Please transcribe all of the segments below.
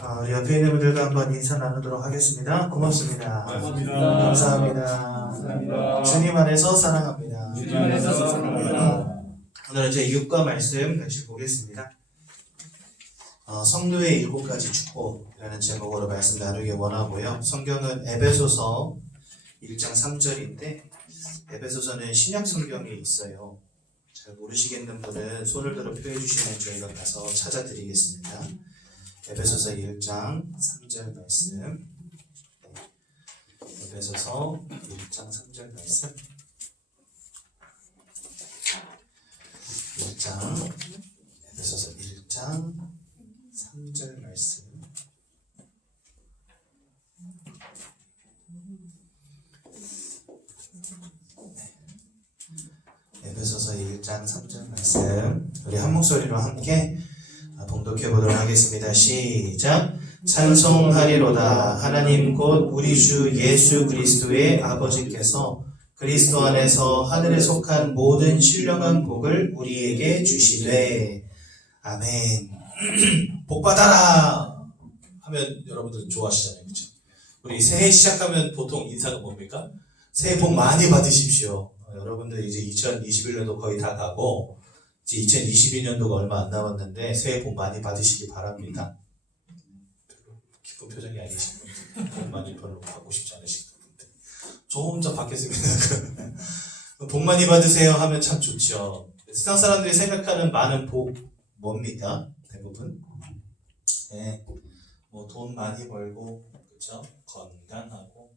우리 옆에 있는 분들과 한번 인사 나누도록 하겠습니다. 고맙습니다. 감사합니다. 주님 안에서 사랑합니다. 오늘은 제 6과 말씀 같이 보겠습니다. 성도의 7가지 축복이라는 제목으로 말씀 나누기 원하고요. 성경은 에베소서 1장 3절인데 에베소서는 신약 성경이 있어요. 잘 모르시겠는 분은 손을 들어 표해 주시면 저희가 가서 찾아드리겠습니다. 에베소서 1장 3절 말씀. 에베소서 1장 3절 말씀. 에베소서 1장 3절 말씀. 에베소서 1장 3절 말씀. 우리 한 목소리로 함께 봉독해 보도록 하겠습니다. 시작. 찬송하리로다. 하나님 곧 우리 주 예수 그리스도의 아버지께서 그리스도 안에서 하늘에 속한 모든 신령한 복을 우리에게 주시되. 아멘. 복 받아라 하면 여러분들 좋아하시잖아요, 그렇죠? 우리 새해 시작하면 보통 인사가 뭡니까? 새해 복 많이 받으십시오. 여러분들 이제 2021년도 거의 다 가고 이제 2022년도가 얼마 안 남았는데 새해 복 많이 받으시기 바랍니다. 기쁜 표정이 아니신 분들, 복 많이 별로 받고 싶지 않으신 분들, 저 혼자 받겠습니다. 복 많이 받으세요 하면 참 좋죠. 세상 사람들이 생각하는 많은 복 뭡니까? 대부분 네, 뭐 돈 많이 벌고, 그렇죠? 건강하고,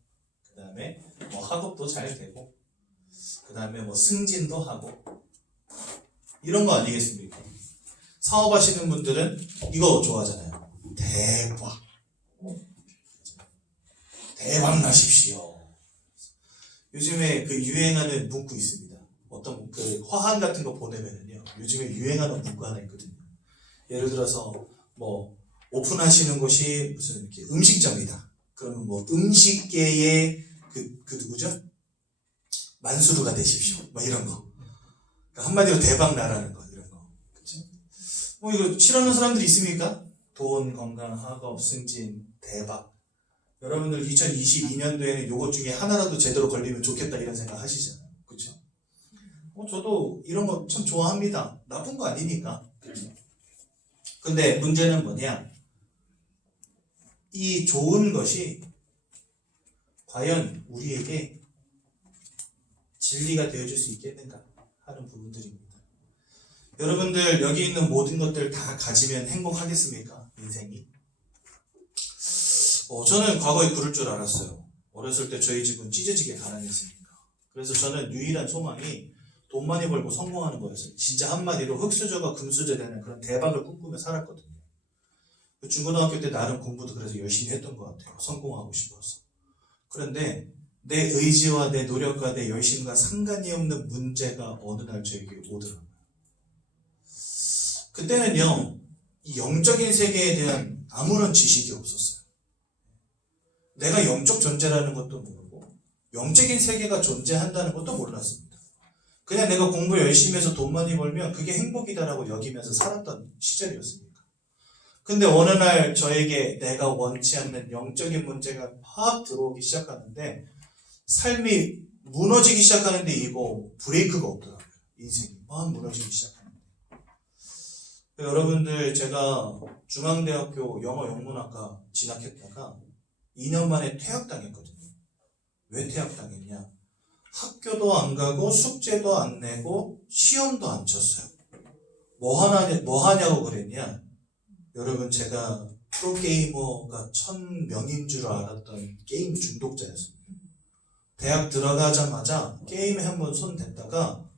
그 다음에 뭐 학업도 잘 되고, 그 다음에 뭐 승진도 하고, 이런 거 아니겠습니까? 사업하시는 분들은 이거 좋아하잖아요. 대박 나십시오. 요즘에 그 유행하는 문구 있습니다. 어떤 그 화환 같은 거 보내면은요, 요즘에 유행하는 문구 하나 있거든요. 예를 들어서 뭐 오픈하시는 곳이 무슨 이렇게 음식점이다. 그러면 뭐 음식계의 그 누구죠? 만수르가 되십시오. 뭐 이런 거. 그러니까 한마디로 대박 나라는 거, 이런 거. 그쵸? 뭐 이거 싫어하는 사람들이 있습니까? 돈, 건강, 학업, 승진, 대박. 여러분들 2022년도에는 요것 중에 하나라도 제대로 걸리면 좋겠다 이런 생각 하시잖아요. 그쵸? 저도 이런 거 참 좋아합니다. 나쁜 거 아니니까. 그쵸? 근데 문제는 뭐냐? 이 좋은 것이 과연 우리에게 진리가 되어줄 수 있겠는가 하는 부분들입니다. 여러분들 여기 있는 모든 것들 다 가지면 행복하겠습니까? 인생이. 저는 과거에 그럴 줄 알았어요. 어렸을 때 저희 집은 찢어지게 가난했으니까. 그래서 저는 유일한 소망이 돈 많이 벌고 성공하는 거였어요. 진짜 한마디로 흙수저가 금수저 되는 그런 대박을 꿈꾸며 살았거든요. 중고등학교 때 나름 공부도 그래서 열심히 했던 것 같아요. 성공하고 싶어서. 그런데 내 의지와 내 노력과 내 열심과 상관이 없는 문제가 어느 날 저에게 오더라고요. 그때는요, 이 영적인 세계에 대한 아무런 지식이 없었어요. 내가 영적 존재라는 것도 모르고 영적인 세계가 존재한다는 것도 몰랐습니다. 그냥 내가 공부 열심히 해서 돈 많이 벌면 그게 행복이다라고 여기면서 살았던 시절이었습니다. 근데 어느 날 저에게 내가 원치 않는 영적인 문제가 팍 들어오기 시작하는데 삶이 무너지기 시작하는데 이거 브레이크가 없더라고요. 인생이 막 무너지기 시작하는데. 여러분들 제가 중앙대학교 영어영문학과 진학했다가 2년 만에 퇴학당했거든요. 왜 퇴학당했냐? 학교도 안 가고 숙제도 안 내고 시험도 안 쳤어요. 뭐 하냐고 그랬냐? 여러분 제가 프로게이머가 1000명인 줄 알았던 게임 중독자였습니다. 대학 들어가자마자 게임에 한번 손 댔다가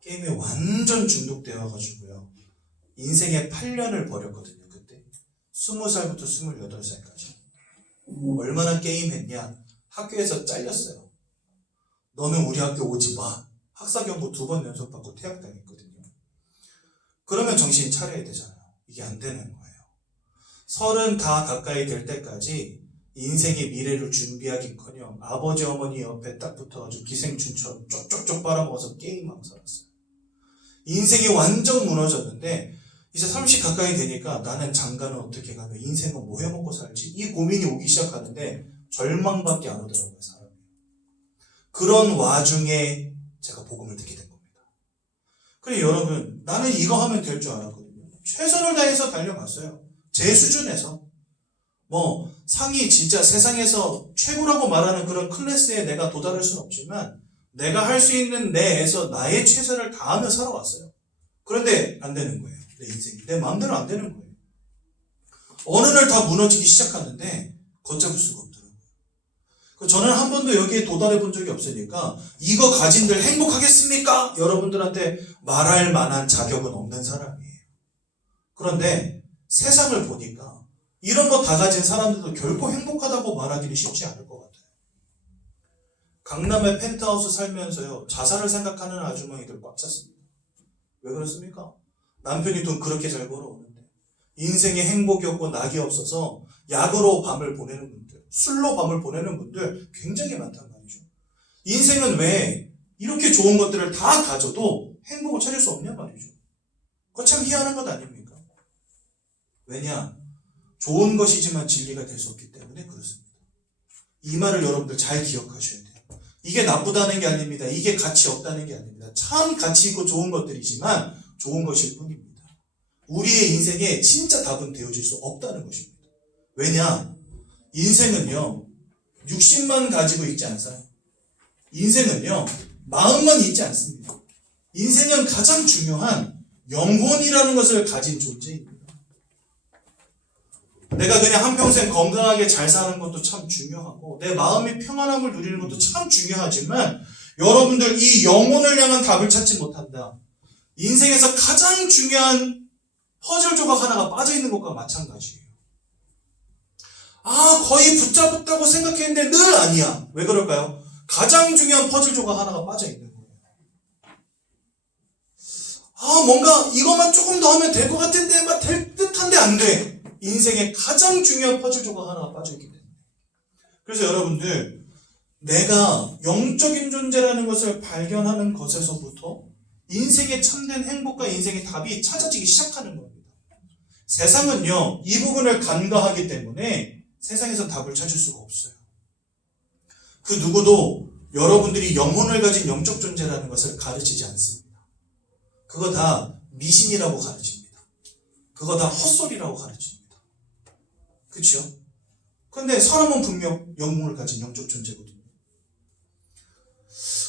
게임에 완전 중독되어가지고요. 인생의 8년을 버렸거든요. 그때 20살부터 28살까지. 얼마나 게임했냐? 학교에서 잘렸어요. 너는 우리 학교 오지 마. 학사경고 2번 연속 받고 퇴학당했거든요. 그러면 정신 차려야 되잖아요. 이게 안 되는 거예요. 30 다 가까이 될 때까지 인생의 미래를 준비하긴커녕 아버지 어머니 옆에 딱 붙어가지고 기생충처럼 쪽쪽쪽 빨아먹어서 게임하고 살았어요. 인생이 완전 무너졌는데 이제 30 가까이 되니까 나는 장가는 어떻게 가며 인생은 뭐 해먹고 살지? 이 고민이 오기 시작하는데 절망밖에 안 오더라고요, 사람이. 그런 와중에 제가 복음을 듣게 된 겁니다. 그래 여러분, 나는 이거 하면 될 줄 알았거든요. 최선을 다해서 달려갔어요. 제 수준에서. 뭐 상이 진짜 세상에서 최고라고 말하는 그런 클래스에 내가 도달할 수는 없지만 내가 할 수 있는 내에서 나의 최선을 다하며 살아왔어요. 그런데 안 되는 거예요. 내 인생이. 내 마음대로 안 되는 거예요. 어느 날 다 무너지기 시작하는데 걷잡을 수가 없더라고요. 저는 한 번도 여기에 도달해 본 적이 없으니까 이거 가진들 행복하겠습니까? 여러분들한테 말할 만한 자격은 없는 사람이에요. 그런데 세상을 보니까 이런 거 다 가진 사람들도 결코 행복하다고 말하기는 쉽지 않을 것 같아요. 강남의 펜트하우스 살면서요, 자살을 생각하는 아주머니들 꽉 찼습니다. 왜 그렇습니까? 남편이 돈 그렇게 잘 벌어오는데 인생에 행복이 없고 낙이 없어서 약으로 밤을 보내는 분들, 술로 밤을 보내는 분들 굉장히 많단 말이죠. 인생은 왜 이렇게 좋은 것들을 다 가져도 행복을 찾을 수 없냐 말이죠. 그거 참 희한한 것 아닙니까? 왜냐? 좋은 것이지만 진리가 될 수 없기 때문에 그렇습니다. 이 말을 여러분들 잘 기억하셔야 돼요. 이게 나쁘다는 게 아닙니다. 이게 가치 없다는 게 아닙니다. 참 가치 있고 좋은 것들이지만 좋은 것일 뿐입니다. 우리의 인생에 진짜 답은 되어질 수 없다는 것입니다. 왜냐? 인생은요, 60만 가지고 있지 않아요. 인생은요, 마음만 있지 않습니다. 인생은 가장 중요한 영혼이라는 것을 가진 존재입니다. 내가 그냥 한평생 건강하게 잘 사는 것도 참 중요하고 내 마음의 평안함을 누리는 것도 참 중요하지만 여러분들 이 영혼을 향한 답을 찾지 못한다. 인생에서 가장 중요한 퍼즐 조각 하나가 빠져있는 것과 마찬가지예요. 거의 붙잡았다고 생각했는데 늘 아니야. 왜 그럴까요? 가장 중요한 퍼즐 조각 하나가 빠져있는 거예요. 뭔가 이것만 조금 더 하면 될 것 같은데 막 될 듯한데 안 돼. 인생의 가장 중요한 퍼즐 조각 하나가 빠져있기 때문에. 그래서 여러분들, 내가 영적인 존재라는 것을 발견하는 것에서부터 인생의 참된 행복과 인생의 답이 찾아지기 시작하는 겁니다. 세상은요, 이 부분을 간과하기 때문에 세상에서 답을 찾을 수가 없어요. 그 누구도 여러분들이 영혼을 가진 영적 존재라는 것을 가르치지 않습니다. 그거 다 미신이라고 가르칩니다. 그거 다 헛소리라고 가르칩니다. 그렇죠? 근데 사람은 분명 영혼을 가진 영적 존재거든요.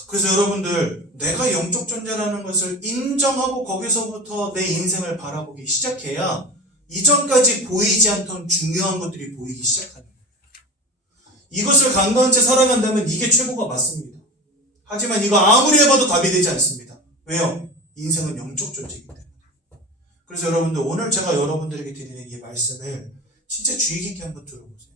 그래서 여러분들, 내가 영적 존재라는 것을 인정하고 거기서부터 내 인생을 바라보기 시작해야 이전까지 보이지 않던 중요한 것들이 보이기 시작하는 거예요. 이것을 간과한 채 살아간다면 이게 최고가 맞습니다. 하지만 이거 아무리 해봐도 답이 되지 않습니다. 왜요? 인생은 영적 존재이기 때문에. 그래서 여러분들, 오늘 제가 여러분들에게 드리는 이 말씀을 진짜 주의 깊게 한번 들어보세요.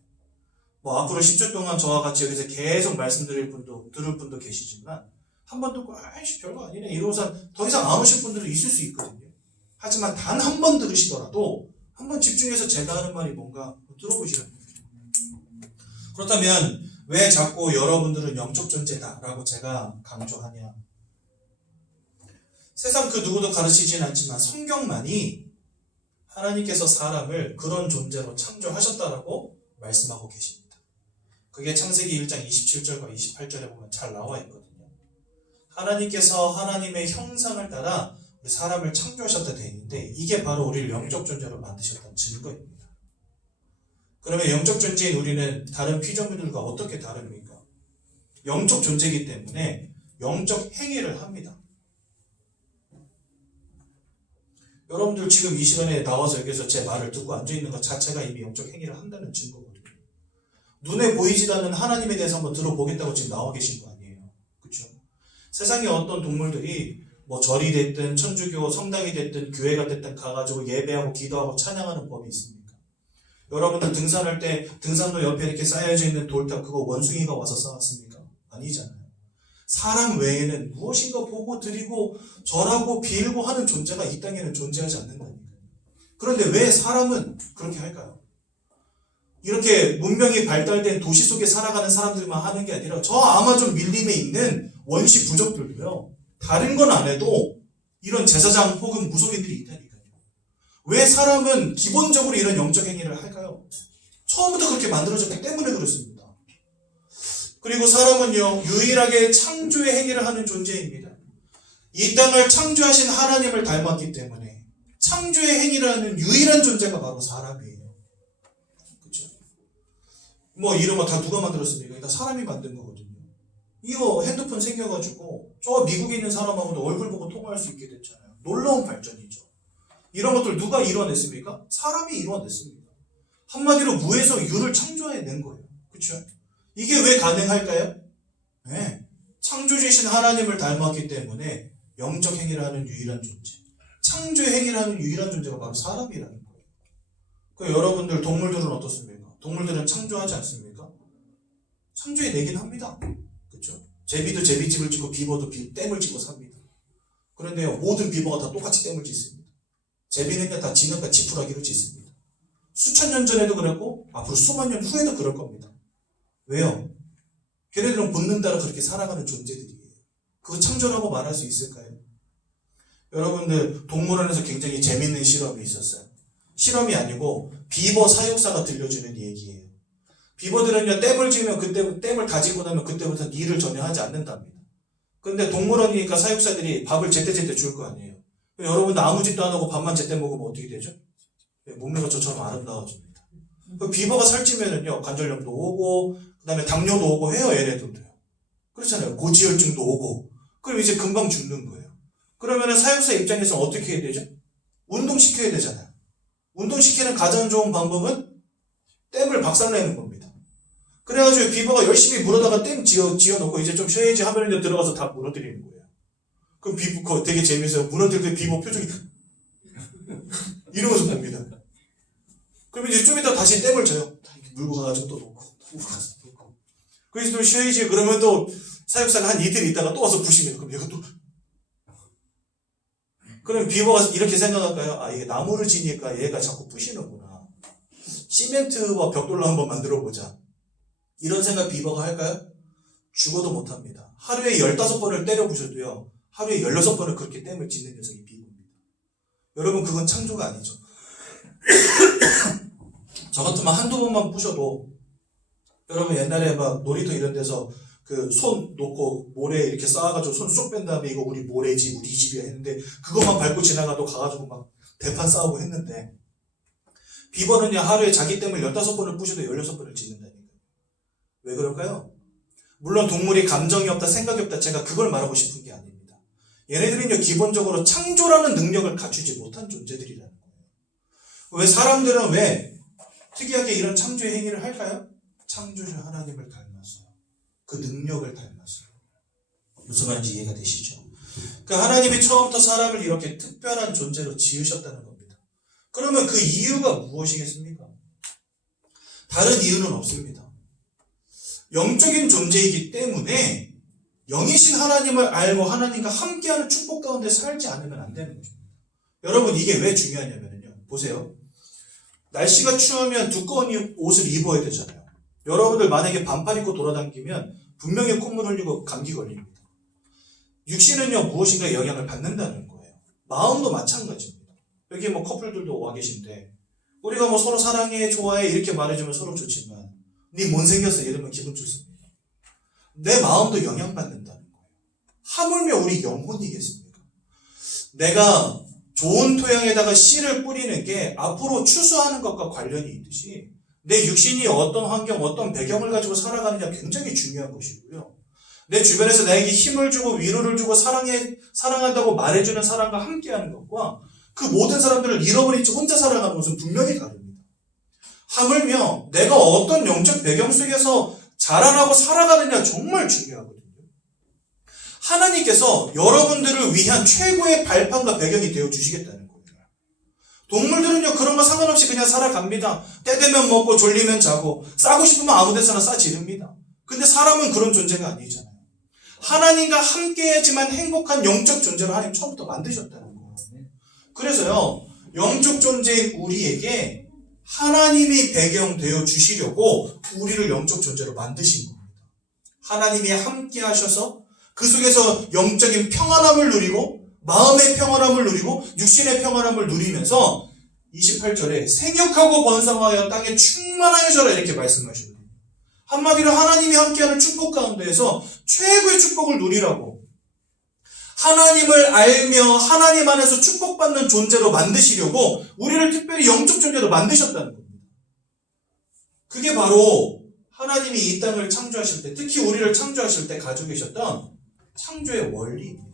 앞으로 10주 동안 저와 같이 여기서 계속 말씀드릴 분도, 들을 분도 계시지만, 한 번 듣고, 별거 아니네. 이러고서 더 이상 안 오실 분들도 있을 수 있거든요. 하지만 단 한 번 들으시더라도, 한 번 집중해서 제가 하는 말이 뭔가 들어보시라는 거죠. 그렇다면, 왜 자꾸 여러분들은 영적 존재다라고 제가 강조하냐? 세상 그 누구도 가르치진 않지만 성경만이 하나님께서 사람을 그런 존재로 창조하셨다라고 말씀하고 계십니다. 그게 창세기 1장 27절과 28절에 보면 잘 나와 있거든요. 하나님께서 하나님의 형상을 따라 우리 사람을 창조하셨다 되어 있는데 이게 바로 우리를 영적 존재로 만드셨다는 증거입니다. 그러면 영적 존재인 우리는 다른 피조물들과 어떻게 다릅니까? 영적 존재이기 때문에 영적 행위를 합니다. 여러분들 지금 이 시간에 나와서 여기서 제 말을 듣고 앉아있는 것 자체가 이미 영적 행위를 한다는 증거거든요. 눈에 보이지 않는 하나님에 대해서 한번 들어보겠다고 지금 나와 계신 거 아니에요. 그렇죠? 세상에 어떤 동물들이 절이 됐든 천주교 성당이 됐든 교회가 됐든 가가지고 예배하고 기도하고 찬양하는 법이 있습니까? 여러분들 등산할 때 등산로 옆에 이렇게 쌓여져 있는 돌탑 그거 원숭이가 와서 쌓았습니까? 아니잖아요. 사람 외에는 무엇인가 보고 드리고 절하고 빌고 하는 존재가 이 땅에는 존재하지 않는다니까요. 그런데 왜 사람은 그렇게 할까요? 이렇게 문명이 발달된 도시 속에 살아가는 사람들만 하는 게 아니라 저 아마존 밀림에 있는 원시 부족들도요. 다른 건 안 해도 이런 제사장 혹은 무속인들이 있다니까요. 왜 사람은 기본적으로 이런 영적 행위를 할까요? 처음부터 그렇게 만들어졌기 때문에 그렇습니다. 그리고 사람은요, 유일하게 창조의 행위를 하는 존재입니다. 이 땅을 창조하신 하나님을 닮았기 때문에 창조의 행위를 하는 유일한 존재가 바로 사람이에요. 그렇죠? 뭐 이런 거 다 누가 만들었습니까? 다 사람이 만든 거거든요. 이거 핸드폰 생겨가지고 저 미국에 있는 사람하고도 얼굴 보고 통화할 수 있게 됐잖아요. 놀라운 발전이죠. 이런 것들 누가 이뤄냈습니까? 사람이 이뤄냈습니다. 한마디로 무에서 유를 창조해낸 거예요. 그렇죠? 이게 왜 가능할까요? 네. 창조주이신 하나님을 닮았기 때문에 영적 행위를 하는 유일한 존재, 창조의 행위를 하는 유일한 존재가 바로 사람이라는 거예요. 그 여러분들 동물들은 어떻습니까? 동물들은 창조하지 않습니까? 창조해내긴 합니다. 그렇죠? 제비도 제비집을 짓고 비버도 댐을 짓고 삽니다. 그런데요, 모든 비버가 다 똑같이 댐을 짓습니다. 제비는요, 다 진흙과 지푸라기로 짓습니다. 수천 년 전에도 그랬고 앞으로 수만 년 후에도 그럴 겁니다. 왜요? 걔네들은 본능 따라 그렇게 살아가는 존재들이에요. 그거 창조라고 말할 수 있을까요? 여러분들 동물원에서 굉장히 재밌는 실험이 있었어요. 실험이 아니고 비버 사육사가 들려주는 얘기예요. 비버들은요, 댐을 지으면 그때 댐을 가지고 나면 그때부터 일을 전혀 하지 않는답니다. 근데 동물원이니까 사육사들이 밥을 제때제때 줄 거 아니에요. 여러분 아무 짓도 안 하고 밥만 제때 먹으면 어떻게 되죠? 몸매가 저처럼 아름다워집니다. 비버가 살찌면은요, 관절염도 오고, 그 다음에 당뇨도 오고 해요, 얘네들도요. 그렇잖아요. 고지혈증도 오고. 그럼 이제 금방 죽는 거예요. 그러면은 사육사 입장에서 어떻게 해야 되죠? 운동시켜야 되잖아요. 운동시키는 가장 좋은 방법은 댐을 박살내는 겁니다. 그래가지고 비버가 열심히 물어다가 댐 지어놓고 이제 좀 쉬어야지 하면 이제 들어가서 다 무너뜨리는 거예요. 그럼 비버, 그거 되게 재밌어요. 무너뜨릴 때 비버 표정이 이러면서 봅니다. 그럼 이제 좀 이따 다시 댐을 쳐요. 물고 가가지고 또 놓고, 그래서 좀 쉬어야지. 그러면 또 사육사가 한 이틀 있다가 또 와서 부시면, 그럼 얘가 또. 그럼 비버가 이렇게 생각할까요? 아, 이게 나무를 지니까 얘가 자꾸 부시는구나. 시멘트와 벽돌로 한번 만들어 보자. 이런 생각 비버가 할까요? 죽어도 못합니다. 하루에 15번을 때려 부셔도요, 하루에 16번을 그렇게 댐을 짓는 녀석이 비버입니다. 여러분, 그건 창조가 아니죠. 저 같으면 한두 번만 부셔도, 여러분 옛날에 막 놀이터 이런 데서 그 손 놓고 모래 이렇게 쌓아가지고 손 쏙 뺀 다음에 이거 우리 모래지, 우리 집이야 했는데, 그것만 밟고 지나가도 가가지고 막 대판 싸우고 했는데, 비버는요, 하루에 자기 댐을 15번을 부셔도 16번을 짓는다니까요. 왜 그럴까요? 물론 동물이 감정이 없다, 생각이 없다, 제가 그걸 말하고 싶은 게 아닙니다. 얘네들은요, 기본적으로 창조라는 능력을 갖추지 못한 존재들이라는 거예요. 왜 사람들은 왜 특이하게 이런 창조의 행위를 할까요? 창조주 하나님을 닮았어요. 그 능력을 닮았어요. 무슨 말인지 이해가 되시죠? 그 하나님이 처음부터 사람을 이렇게 특별한 존재로 지으셨다는 겁니다. 그러면 그 이유가 무엇이겠습니까? 다른 이유는 없습니다. 영적인 존재이기 때문에 영이신 하나님을 알고 하나님과 함께하는 축복 가운데 살지 않으면 안 되는 거죠. 여러분, 이게 왜 중요하냐면요. 보세요. 날씨가 추우면 두꺼운 옷을 입어야 되잖아요. 여러분들 만약에 반팔 입고 돌아다니면 분명히 콧물 흘리고 감기 걸립니다. 육신은요, 무엇인가 영향을 받는다는 거예요. 마음도 마찬가지입니다. 여기 뭐 커플들도 와 계신데, 우리가 뭐 서로 사랑해, 좋아해 이렇게 말해주면 서로 좋지만, 네 못생겼어 이러면 기분 좋습니다. 내 마음도 영향받는다는 거예요. 하물며 우리 영혼이겠습니까? 내가 좋은 토양에다가 씨를 뿌리는 게 앞으로 추수하는 것과 관련이 있듯이, 내 육신이 어떤 환경, 어떤 배경을 가지고 살아가느냐 굉장히 중요한 것이고요. 내 주변에서 나에게 힘을 주고 위로를 주고 사랑한다고 말해주는 사람과 함께하는 것과 그 모든 사람들을 잃어버린 채 혼자 살아가는 것은 분명히 다릅니다. 하물며 내가 어떤 영적 배경 속에서 자라나고 살아가느냐 정말 중요하거든요. 하나님께서 여러분들을 위한 최고의 발판과 배경이 되어 주시겠다는 거예요. 동물들은요, 그런 거 상관없이 그냥 살아갑니다. 때 되면 먹고 졸리면 자고 싸고 싶으면 아무 데서나 싸 지릅니다. 근데 사람은 그런 존재가 아니잖아요. 하나님과 함께해야지만 행복한 영적 존재를 하나님 처음부터 만드셨다는 거예요. 그래서요, 영적 존재인 우리에게 하나님이 배경되어 주시려고 우리를 영적 존재로 만드신 겁니다. 하나님이 함께 하셔서 그 속에서 영적인 평안함을 누리고 마음의 평안함을 누리고 육신의 평안함을 누리면서 28절에 생육하고 번성하여 땅에 충만하여져라 이렇게 말씀하시거든요. 한마디로 하나님이 함께하는 축복 가운데에서 최고의 축복을 누리라고, 하나님을 알며 하나님 안에서 축복받는 존재로 만드시려고 우리를 특별히 영적 존재로 만드셨다는 겁니다. 그게 바로 하나님이 이 땅을 창조하실 때, 특히 우리를 창조하실 때 가지고 계셨던 창조의 원리입니다.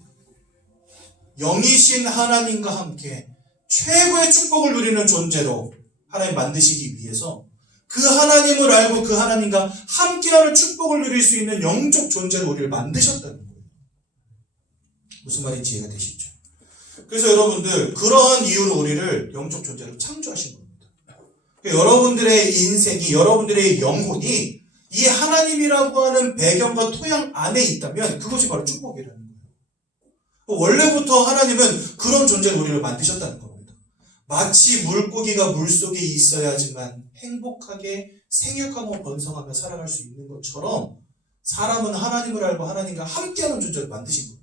영이신 하나님과 함께 최고의 축복을 누리는 존재로 하나님 만드시기 위해서 그 하나님을 알고 그 하나님과 함께하는 축복을 누릴 수 있는 영적 존재로 우리를 만드셨다는 거예요. 무슨 말인지 이해가 되시죠? 그래서 여러분들, 그러한 이유로 우리를 영적 존재로 창조하신 겁니다. 그러니까 여러분들의 인생이, 여러분들의 영혼이 이 하나님이라고 하는 배경과 토양 안에 있다면 그것이 바로 축복이라는 거예요. 원래부터 하나님은 그런 존재로 우리를 만드셨다는 겁니다. 마치 물고기가 물속에 있어야지만 행복하게 생육하고 번성하며 살아갈 수 있는 것처럼 사람은 하나님을 알고 하나님과 함께하는 존재로 만드신 겁니다.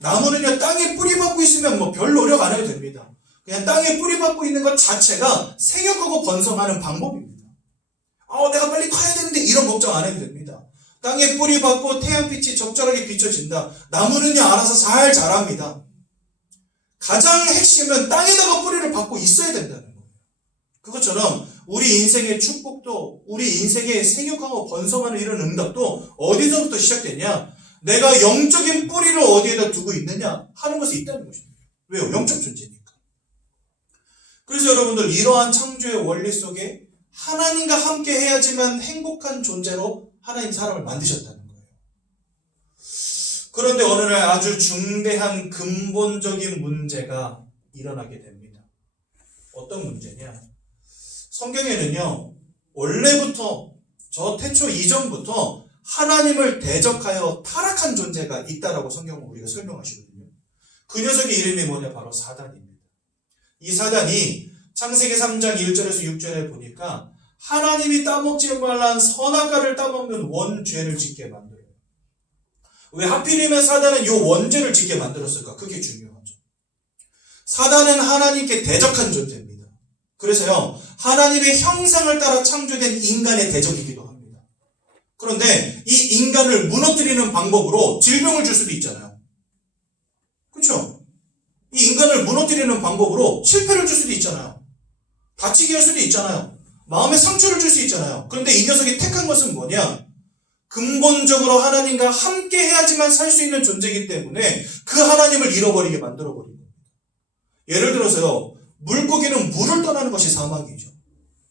나무는요, 땅에 뿌리 박고 있으면 별 노력 안 해도 됩니다. 그냥 땅에 뿌리 박고 있는 것 자체가 생육하고 번성하는 방법입니다. 내가 빨리 커야 되는데 이런 걱정 안 해도 됩니다. 땅에 뿌리 박고 태양빛이 적절하게 비춰진다. 나무는요, 알아서 잘 자랍니다. 가장 핵심은 땅에다가 뿌리를 박고 있어야 된다는 거예요. 그것처럼 우리 인생의 축복도, 우리 인생의 생육하고 번성하는 이런 응답도 어디서부터 시작되냐? 내가 영적인 뿌리를 어디에다 두고 있느냐 하는 것이 있다는 것입니다. 왜요? 영적 존재니까. 그래서 여러분들, 이러한 창조의 원리 속에 하나님과 함께 해야지만 행복한 존재로 하나님 사람을 만드셨다는 거예요. 그런데 어느 날 아주 중대한 근본적인 문제가 일어나게 됩니다. 어떤 문제냐? 성경에는요, 원래부터, 저 태초 이전부터 하나님을 대적하여 타락한 존재가 있다라고 성경은 우리가 설명하시거든요. 그 녀석의 이름이 뭐냐? 바로 사단입니다. 이 사단이 창세기 3장 1절에서 6절에 보니까 하나님이 따먹지 말란 선악과를 따먹는 원죄를 짓게 만들어요. 왜 하필이면 사단은 이 원죄를 짓게 만들었을까? 그게 중요하죠. 사단은 하나님께 대적한 존재입니다. 그래서요, 하나님의 형상을 따라 창조된 인간의 대적이기도 합니다. 그런데 이 인간을 무너뜨리는 방법으로 질병을 줄 수도 있잖아요. 그렇죠? 이 인간을 무너뜨리는 방법으로 실패를 줄 수도 있잖아요. 다치게 할 수도 있잖아요. 마음에 상처를 줄 수 있잖아요. 그런데 이 녀석이 택한 것은 뭐냐? 근본적으로 하나님과 함께 해야지만 살 수 있는 존재이기 때문에 그 하나님을 잃어버리게 만들어버린 겁니다. 예를 들어서요, 물고기는 물을 떠나는 것이 사막이죠.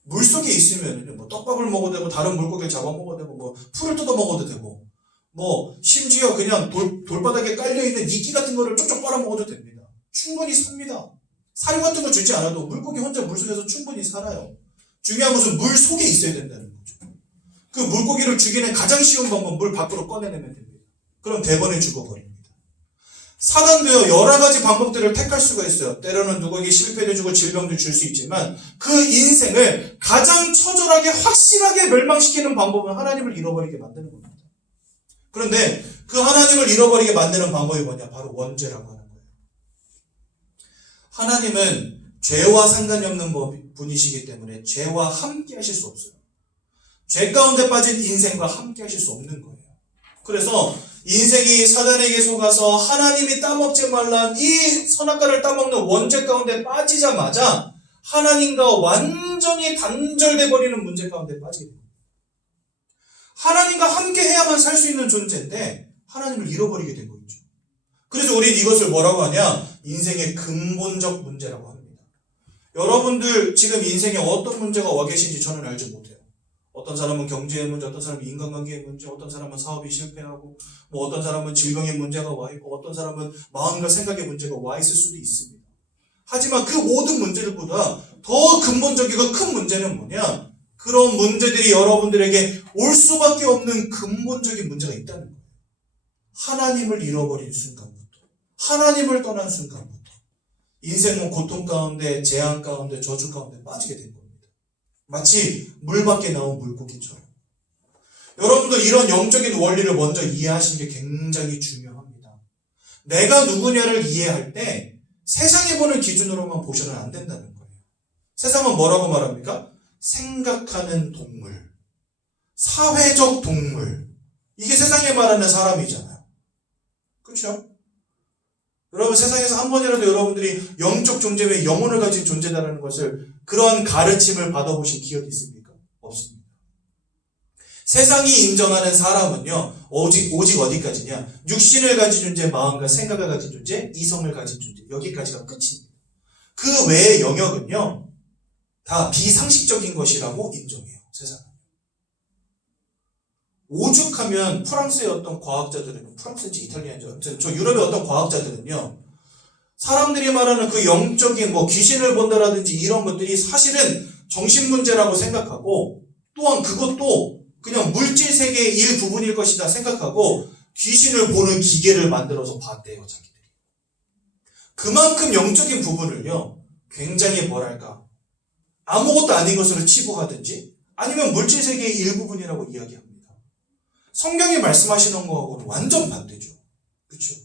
물 속에 있으면 떡밥을 먹어도 되고, 다른 물고기를 잡아먹어도 되고, 풀을 뜯어 먹어도 되고, 심지어 그냥 돌바닥에 깔려있는 이끼 같은 거를 쪽쪽 빨아먹어도 됩니다. 충분히 삽니다. 사료 같은 거 주지 않아도 물고기 혼자 물속에서 충분히 살아요. 중요한 것은 물 속에 있어야 된다는 거죠. 그 물고기를 죽이는 가장 쉬운 방법은 물 밖으로 꺼내내면 됩니다. 그럼 대번에 죽어버립니다. 사단도요, 여러 가지 방법들을 택할 수가 있어요. 때로는 누구에게 실패도 주고 질병도 줄 수 있지만 그 인생을 가장 처절하게 확실하게 멸망시키는 방법은 하나님을 잃어버리게 만드는 겁니다. 그런데 그 하나님을 잃어버리게 만드는 방법이 뭐냐? 바로 원죄라고 하는 거예요. 하나님은 죄와 상관이 없는 분이시기 때문에 죄와 함께 하실 수 없어요. 죄 가운데 빠진 인생과 함께 하실 수 없는 거예요. 그래서 인생이 사단에게 속아서 하나님이 따먹지 말란 이 선악과를 따먹는 원죄 가운데 빠지자마자 하나님과 완전히 단절돼 버리는 문제 가운데 빠지게 됩니다. 하나님과 함께 해야만 살 수 있는 존재인데 하나님을 잃어버리게 된 거죠. 그래서 우린 이것을 뭐라고 하냐? 인생의 근본적 문제라고 합니다. 여러분들 지금 인생에 어떤 문제가 와 계신지 저는 알지 못해요. 어떤 사람은 경제의 문제, 어떤 사람은 인간관계의 문제, 어떤 사람은 사업이 실패하고, 어떤 사람은 질병의 문제가 와 있고, 어떤 사람은 마음과 생각의 문제가 와 있을 수도 있습니다. 하지만 그 모든 문제들보다 더 근본적이고 큰 문제는 뭐냐? 그런 문제들이 여러분들에게 올 수밖에 없는 근본적인 문제가 있다는 거예요. 하나님을 잃어버린 순간부터, 하나님을 떠난 순간부터 인생은 고통 가운데, 재앙 가운데, 저주 가운데 빠지게 된 겁니다. 마치 물 밖에 나온 물고기처럼. 여러분들, 이런 영적인 원리를 먼저 이해하시는 게 굉장히 중요합니다. 내가 누구냐를 이해할 때 세상이 보는 기준으로만 보셔는 안 된다는 거예요. 세상은 뭐라고 말합니까? 생각하는 동물, 사회적 동물. 이게 세상에 말하는 사람이잖아요. 그렇죠? 여러분, 세상에서 한 번이라도 여러분들이 영적 존재 외에 영혼을 가진 존재다라는 것을, 그런 가르침을 받아보신 기억이 있습니까? 없습니다. 세상이 인정하는 사람은요, 오직 어디까지냐? 육신을 가진 존재, 마음과 생각을 가진 존재, 이성을 가진 존재. 여기까지가 끝입니다. 그 외의 영역은요, 다 비상식적인 것이라고 인정해요, 세상은. 오죽하면 프랑스의 어떤 과학자들은, 프랑스인지 이탈리아인지, 아무튼 저 유럽의 어떤 과학자들은요, 사람들이 말하는 그 영적인 귀신을 본다라든지 이런 것들이 사실은 정신문제라고 생각하고, 또한 그것도 그냥 물질 세계의 일부분일 것이다 생각하고 귀신을 보는 기계를 만들어서 봤대요, 자기들이. 그만큼 영적인 부분을요, 굉장히 뭐랄까, 아무것도 아닌 것으로 치부하든지 아니면 물질 세계의 일부분이라고 이야기합니다. 성경이 말씀하시는 거하고는 완전 반대죠. 그렇죠?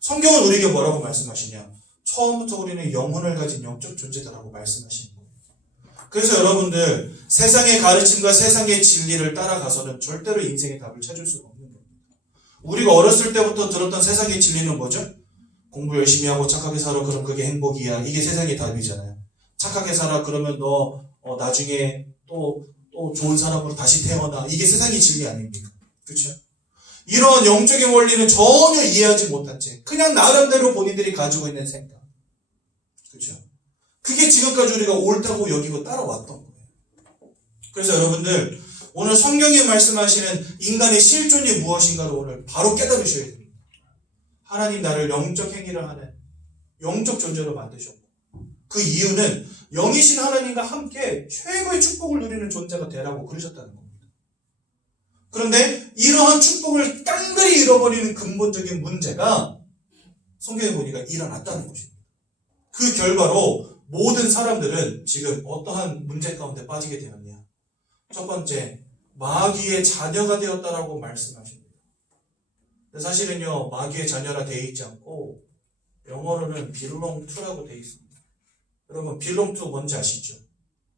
성경은 우리에게 뭐라고 말씀하시냐? 처음부터 우리는 영혼을 가진 영적 존재다라고 말씀하시는 거예요. 그래서 여러분들, 세상의 가르침과 세상의 진리를 따라가서는 절대로 인생의 답을 찾을 수가 없는 겁니다. 우리가 어렸을 때부터 들었던 세상의 진리는 뭐죠? 공부 열심히 하고 착하게 살아, 그럼 그게 행복이야. 이게 세상의 답이잖아요. 착하게 살아, 그러면 너 나중에 또 좋은 사람으로 다시 태어나. 이게 세상의 진리 아닙니까? 그렇죠? 이런 영적인 원리는 전혀 이해하지 못한 채 그냥 나름대로 본인들이 가지고 있는 생각. 그렇죠? 그게 지금까지 우리가 옳다고 여기고 따라왔던 거예요. 그래서 여러분들, 오늘 성경이 말씀하시는 인간의 실존이 무엇인가를 오늘 바로 깨달으셔야 됩니다. 하나님 나를 영적 행위를 하는 영적 존재로 만드셨고, 그 이유는 영이신 하나님과 함께 최고의 축복을 누리는 존재가 되라고 그러셨다는 겁니다. 그런데 이러한 축복을 깡그리 잃어버리는 근본적인 문제가 성경에 보니까 일어났다는 것입니다. 그 결과로 모든 사람들은 지금 어떠한 문제 가운데 빠지게 되었냐? 첫 번째, 마귀의 자녀가 되었다라고 말씀하십니다. 근데 사실은요, 마귀의 자녀라 되어 있지 않고 영어로는 belong to라고 되어 있습니다. 여러분, belong to 뭔지 아시죠?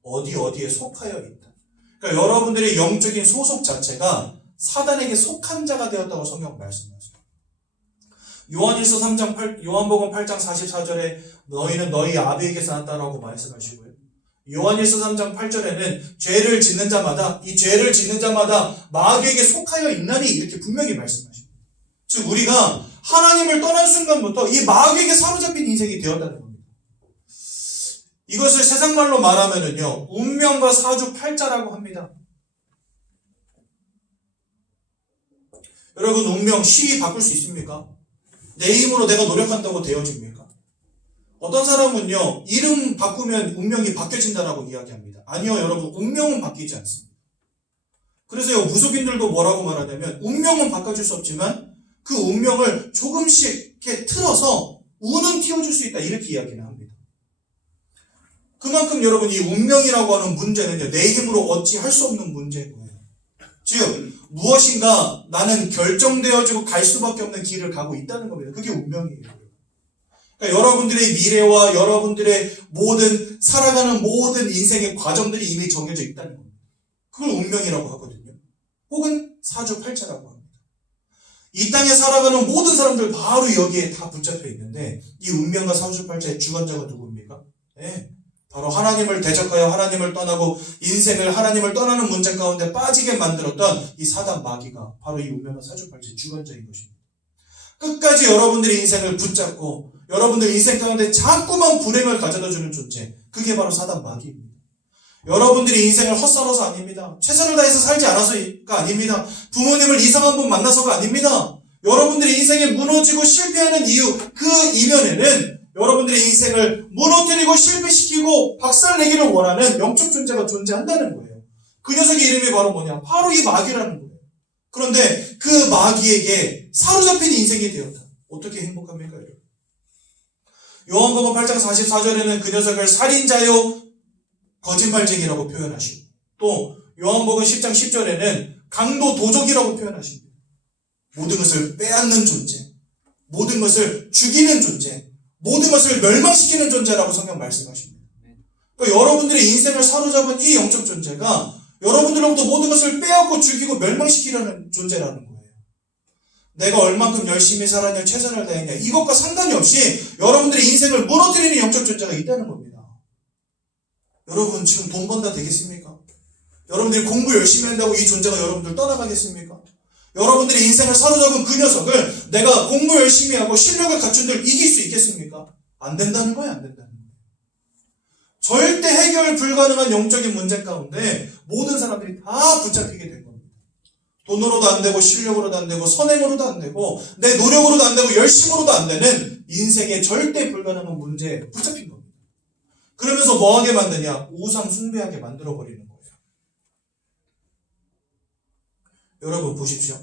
어디에 속하여 있다. 그러니까 여러분들의 영적인 소속 자체가 사단에게 속한 자가 되었다고 성경 말씀하세요. 요한복음 8장 44절에 너희는 너희 아비에게서 났다라고 말씀하시고요. 요한일서 3장 8절에는 죄를 짓는 자마다, 이 죄를 짓는 자마다 마귀에게 속하여 있나니, 이렇게 분명히 말씀하십니다. 즉 우리가 하나님을 떠난 순간부터 이 마귀에게 사로잡힌 인생이 되었다는 겁니다. 이것을 세상말로 말하면은요, 운명과 사주팔자라고 합니다. 여러분, 운명 쉬이 바꿀 수 있습니까? 내 힘으로 내가 노력한다고 되어집니까? 어떤 사람은요, 이름 바꾸면 운명이 바뀌어진다라고 이야기합니다. 아니요, 여러분, 운명은 바뀌지 않습니다. 그래서요, 무속인들도 뭐라고 말하냐면, 운명은 바꿔줄 수 없지만 그 운명을 조금씩 이렇게 틀어서 운은 띄워줄 수 있다, 이렇게 이야기는 합니다. 그만큼 여러분, 이 운명이라고 하는 문제는요, 내 힘으로 어찌할 수 없는 문제고요. 즉 무엇인가 나는 결정되어지고 갈 수밖에 없는 길을 가고 있다는 겁니다. 그게 운명이에요. 그러니까 여러분들의 미래와 여러분들의 살아가는 모든 인생의 과정들이 이미 정해져 있다는 겁니다. 그걸 운명이라고 하거든요. 혹은 사주팔자라고 합니다. 이 땅에 살아가는 모든 사람들 바로 여기에 다 붙잡혀 있는데, 이 운명과 사주팔자의 주관자가 누구입니까? 네. 바로 하나님을 대적하여 하나님을 떠나고 인생을 하나님을 떠나는 문제 가운데 빠지게 만들었던 이 사단 마귀가 바로 이 운명과 사주팔자의 주관자인 것입니다. 끝까지 여러분들의 인생을 붙잡고 여러분들 인생 가운데 자꾸만 불행을 가져다주는 존재, 그게 바로 사단 마귀입니다. 여러분들이 인생을 헛살아서 아닙니다. 최선을 다해서 살지 않아서가 아닙니다. 부모님을 이상한 분 만나서가 아닙니다. 여러분들이 인생에 무너지고 실패하는 이유, 그 이면에는 여러분들의 인생을 무너뜨리고 실패시키고 박살내기를 원하는 영적 존재가 존재한다는 거예요. 그 녀석의 이름이 바로 뭐냐? 바로 이 마귀라는 거예요. 그런데 그 마귀에게 사로잡힌 인생이 되었다. 어떻게 행복합니까, 여러분? 요한복음 8장 44절에는 그 녀석을 살인자요 거짓말쟁이라고 표현하시고, 또 요한복음 10장 10절에는 강도 도적이라고 표현하십니다. 모든 것을 빼앗는 존재, 모든 것을 죽이는 존재, 모든 것을 멸망시키는 존재라고 성경 말씀하십니다. 그러니까 여러분들의 인생을 사로잡은 이 영적 존재가 여러분들로부터 모든 것을 빼앗고 죽이고 멸망시키려는 존재라는 거예요. 내가 얼만큼 열심히 살았냐, 최선을 다했냐, 이것과 상관이 없이 여러분들의 인생을 무너뜨리는 영적 존재가 있다는 겁니다. 여러분 지금 돈 번다 되겠습니까? 여러분들이 공부 열심히 한다고 이 존재가 여러분들 떠나가겠습니까? 여러분들의 인생을 사로잡은 그 녀석을 내가 공부 열심히 하고 실력을 갖춘들 이길 수 있겠습니까? 안 된다는 거예요, 안 된다는 거예요. 절대 해결 불가능한 영적인 문제 가운데 모든 사람들이 다 붙잡히게 된 겁니다. 돈으로도 안 되고 실력으로도 안 되고 선행으로도 안 되고 내 노력으로도 안 되고 열심으로도 안 되는 인생의 절대 불가능한 문제에 붙잡힌 겁니다. 그러면서 뭐하게 만드냐? 우상 숭배하게 만들어버리는 거예요. 여러분 보십시오.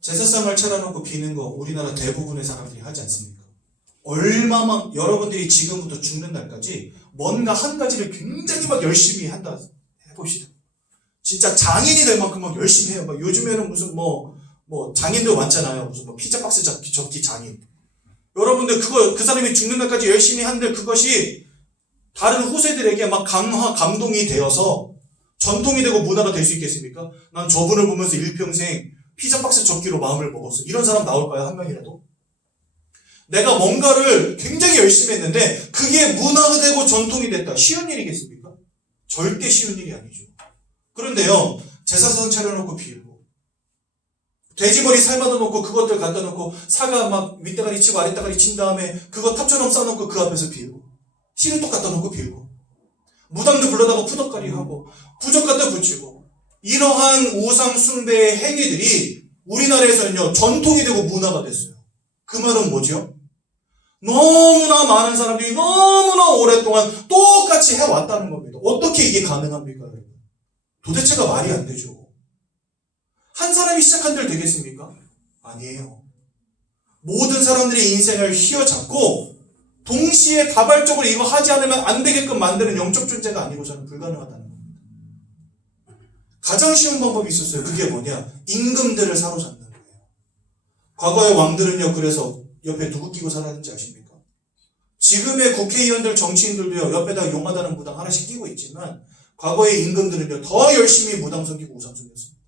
제사상을 차려놓고 비는 거 우리나라 대부분의 사람들이 하지 않습니까? 얼마만 여러분들이 지금부터 죽는 날까지 뭔가 한 가지를 굉장히 막 열심히 한다 해봅시다. 진짜 장인이 될 만큼 막 열심히 해요. 막 요즘에는 무슨 장인도 많잖아요. 무슨 피자 박스 접기 장인. 여러분들 그 사람이 죽는 날까지 열심히 한들 그것이 다른 후세들에게 막 감동이 되어서 전통이 되고 문화가 될 수 있겠습니까? 난 저분을 보면서 일평생 피자 박스 접기로 마음을 먹었어. 이런 사람 나올까요? 한 명이라도? 내가 뭔가를 굉장히 열심히 했는데 그게 문화가 되고 전통이 됐다. 쉬운 일이겠습니까? 절대 쉬운 일이 아니죠. 그런데요, 제사상 차려놓고 비우고 돼지머리 삶아다 놓고 그것들 갖다 놓고 사과 막 윗대가리 치고 아랫대가리 친 다음에 그거 탑처럼 싸놓고 그 앞에서 비우고 시루떡 갖다 놓고 비우고 무당도 불러다가 푸덕거리 하고 부적 갖다 붙이고 이러한 우상 숭배의 행위들이 우리나라에서는요 전통이 되고 문화가 됐어요. 그 말은 뭐죠? 너무나 많은 사람들이 너무나 오랫동안 똑같이 해왔다는 겁니다. 어떻게 이게 가능합니까? 도대체가 말이 안 되죠. 한 사람이 시작한 일 되겠습니까? 아니에요. 모든 사람들의 인생을 휘어잡고 동시에 다발적으로 이거 하지 않으면 안 되게끔 만드는 영적 존재가 아니고 저는 불가능하다는 겁니다. 가장 쉬운 방법이 있었어요. 그게 뭐냐? 임금들을 사로잡는 거예요. 과거의 왕들은요, 그래서 옆에 누구 끼고 살았는지 아십니까? 지금의 국회의원들, 정치인들도요, 옆에다 용하다는 무당 하나씩 끼고 있지만, 과거의 임금들은요, 더 열심히 무당 섬기고 우상 섬겼습니다.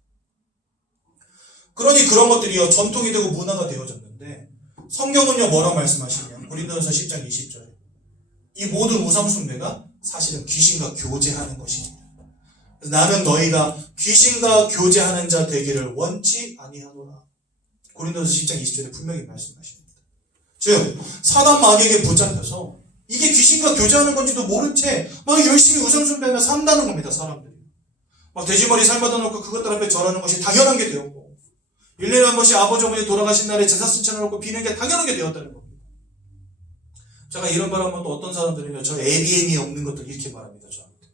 그러니 그런 것들이요, 전통이 되고 문화가 되어졌는데, 성경은요, 뭐라고 말씀하시냐? 고린도전서 10장 20절. 이 모든 우상 숭배가 사실은 귀신과 교제하는 것입니다. 나는 너희가 귀신과 교제하는 자 되기를 원치 아니하노라. 고린도전서 10장 20절에 분명히 말씀하십니다. 즉 사단 마귀에게 붙잡혀서 이게 귀신과 교제하는 건지도 모른 채 막 열심히 우상 숭배하며 산다는 겁니다. 사람들이 막 돼지머리 삶아다 놓고 그것들 앞에 절하는 것이 당연한 게 되었고 1년에 한 번씩 아버지 어머니 돌아가신 날에 제사 순찬해놓고 비는 게 당연한 게 되었다는 겁니다. 제가 이런 말 하면 또 어떤 사람들은요, 저 ABM이 없는 것들 이렇게 말합니다. 저한테.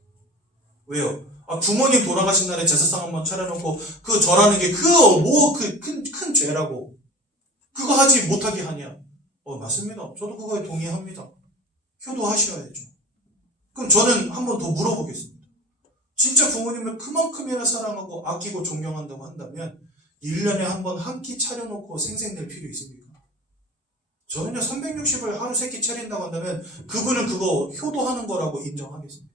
왜요? 부모님 돌아가신 날에 제사상 한번 차려놓고 그 절하는 게 큰 죄라고 그거 하지 못하게 하냐? 맞습니다. 저도 그거에 동의합니다. 효도하셔야죠. 그럼 저는 한 번 더 물어보겠습니다. 진짜 부모님을 그만큼이나 사랑하고 아끼고 존경한다고 한다면 1년에 한 번 한 끼 차려놓고 생색낼 필요 있습니까? 저는요 360을 하루 3끼 차린다고 한다면 그분은 그거 효도하는 거라고 인정하겠습니다.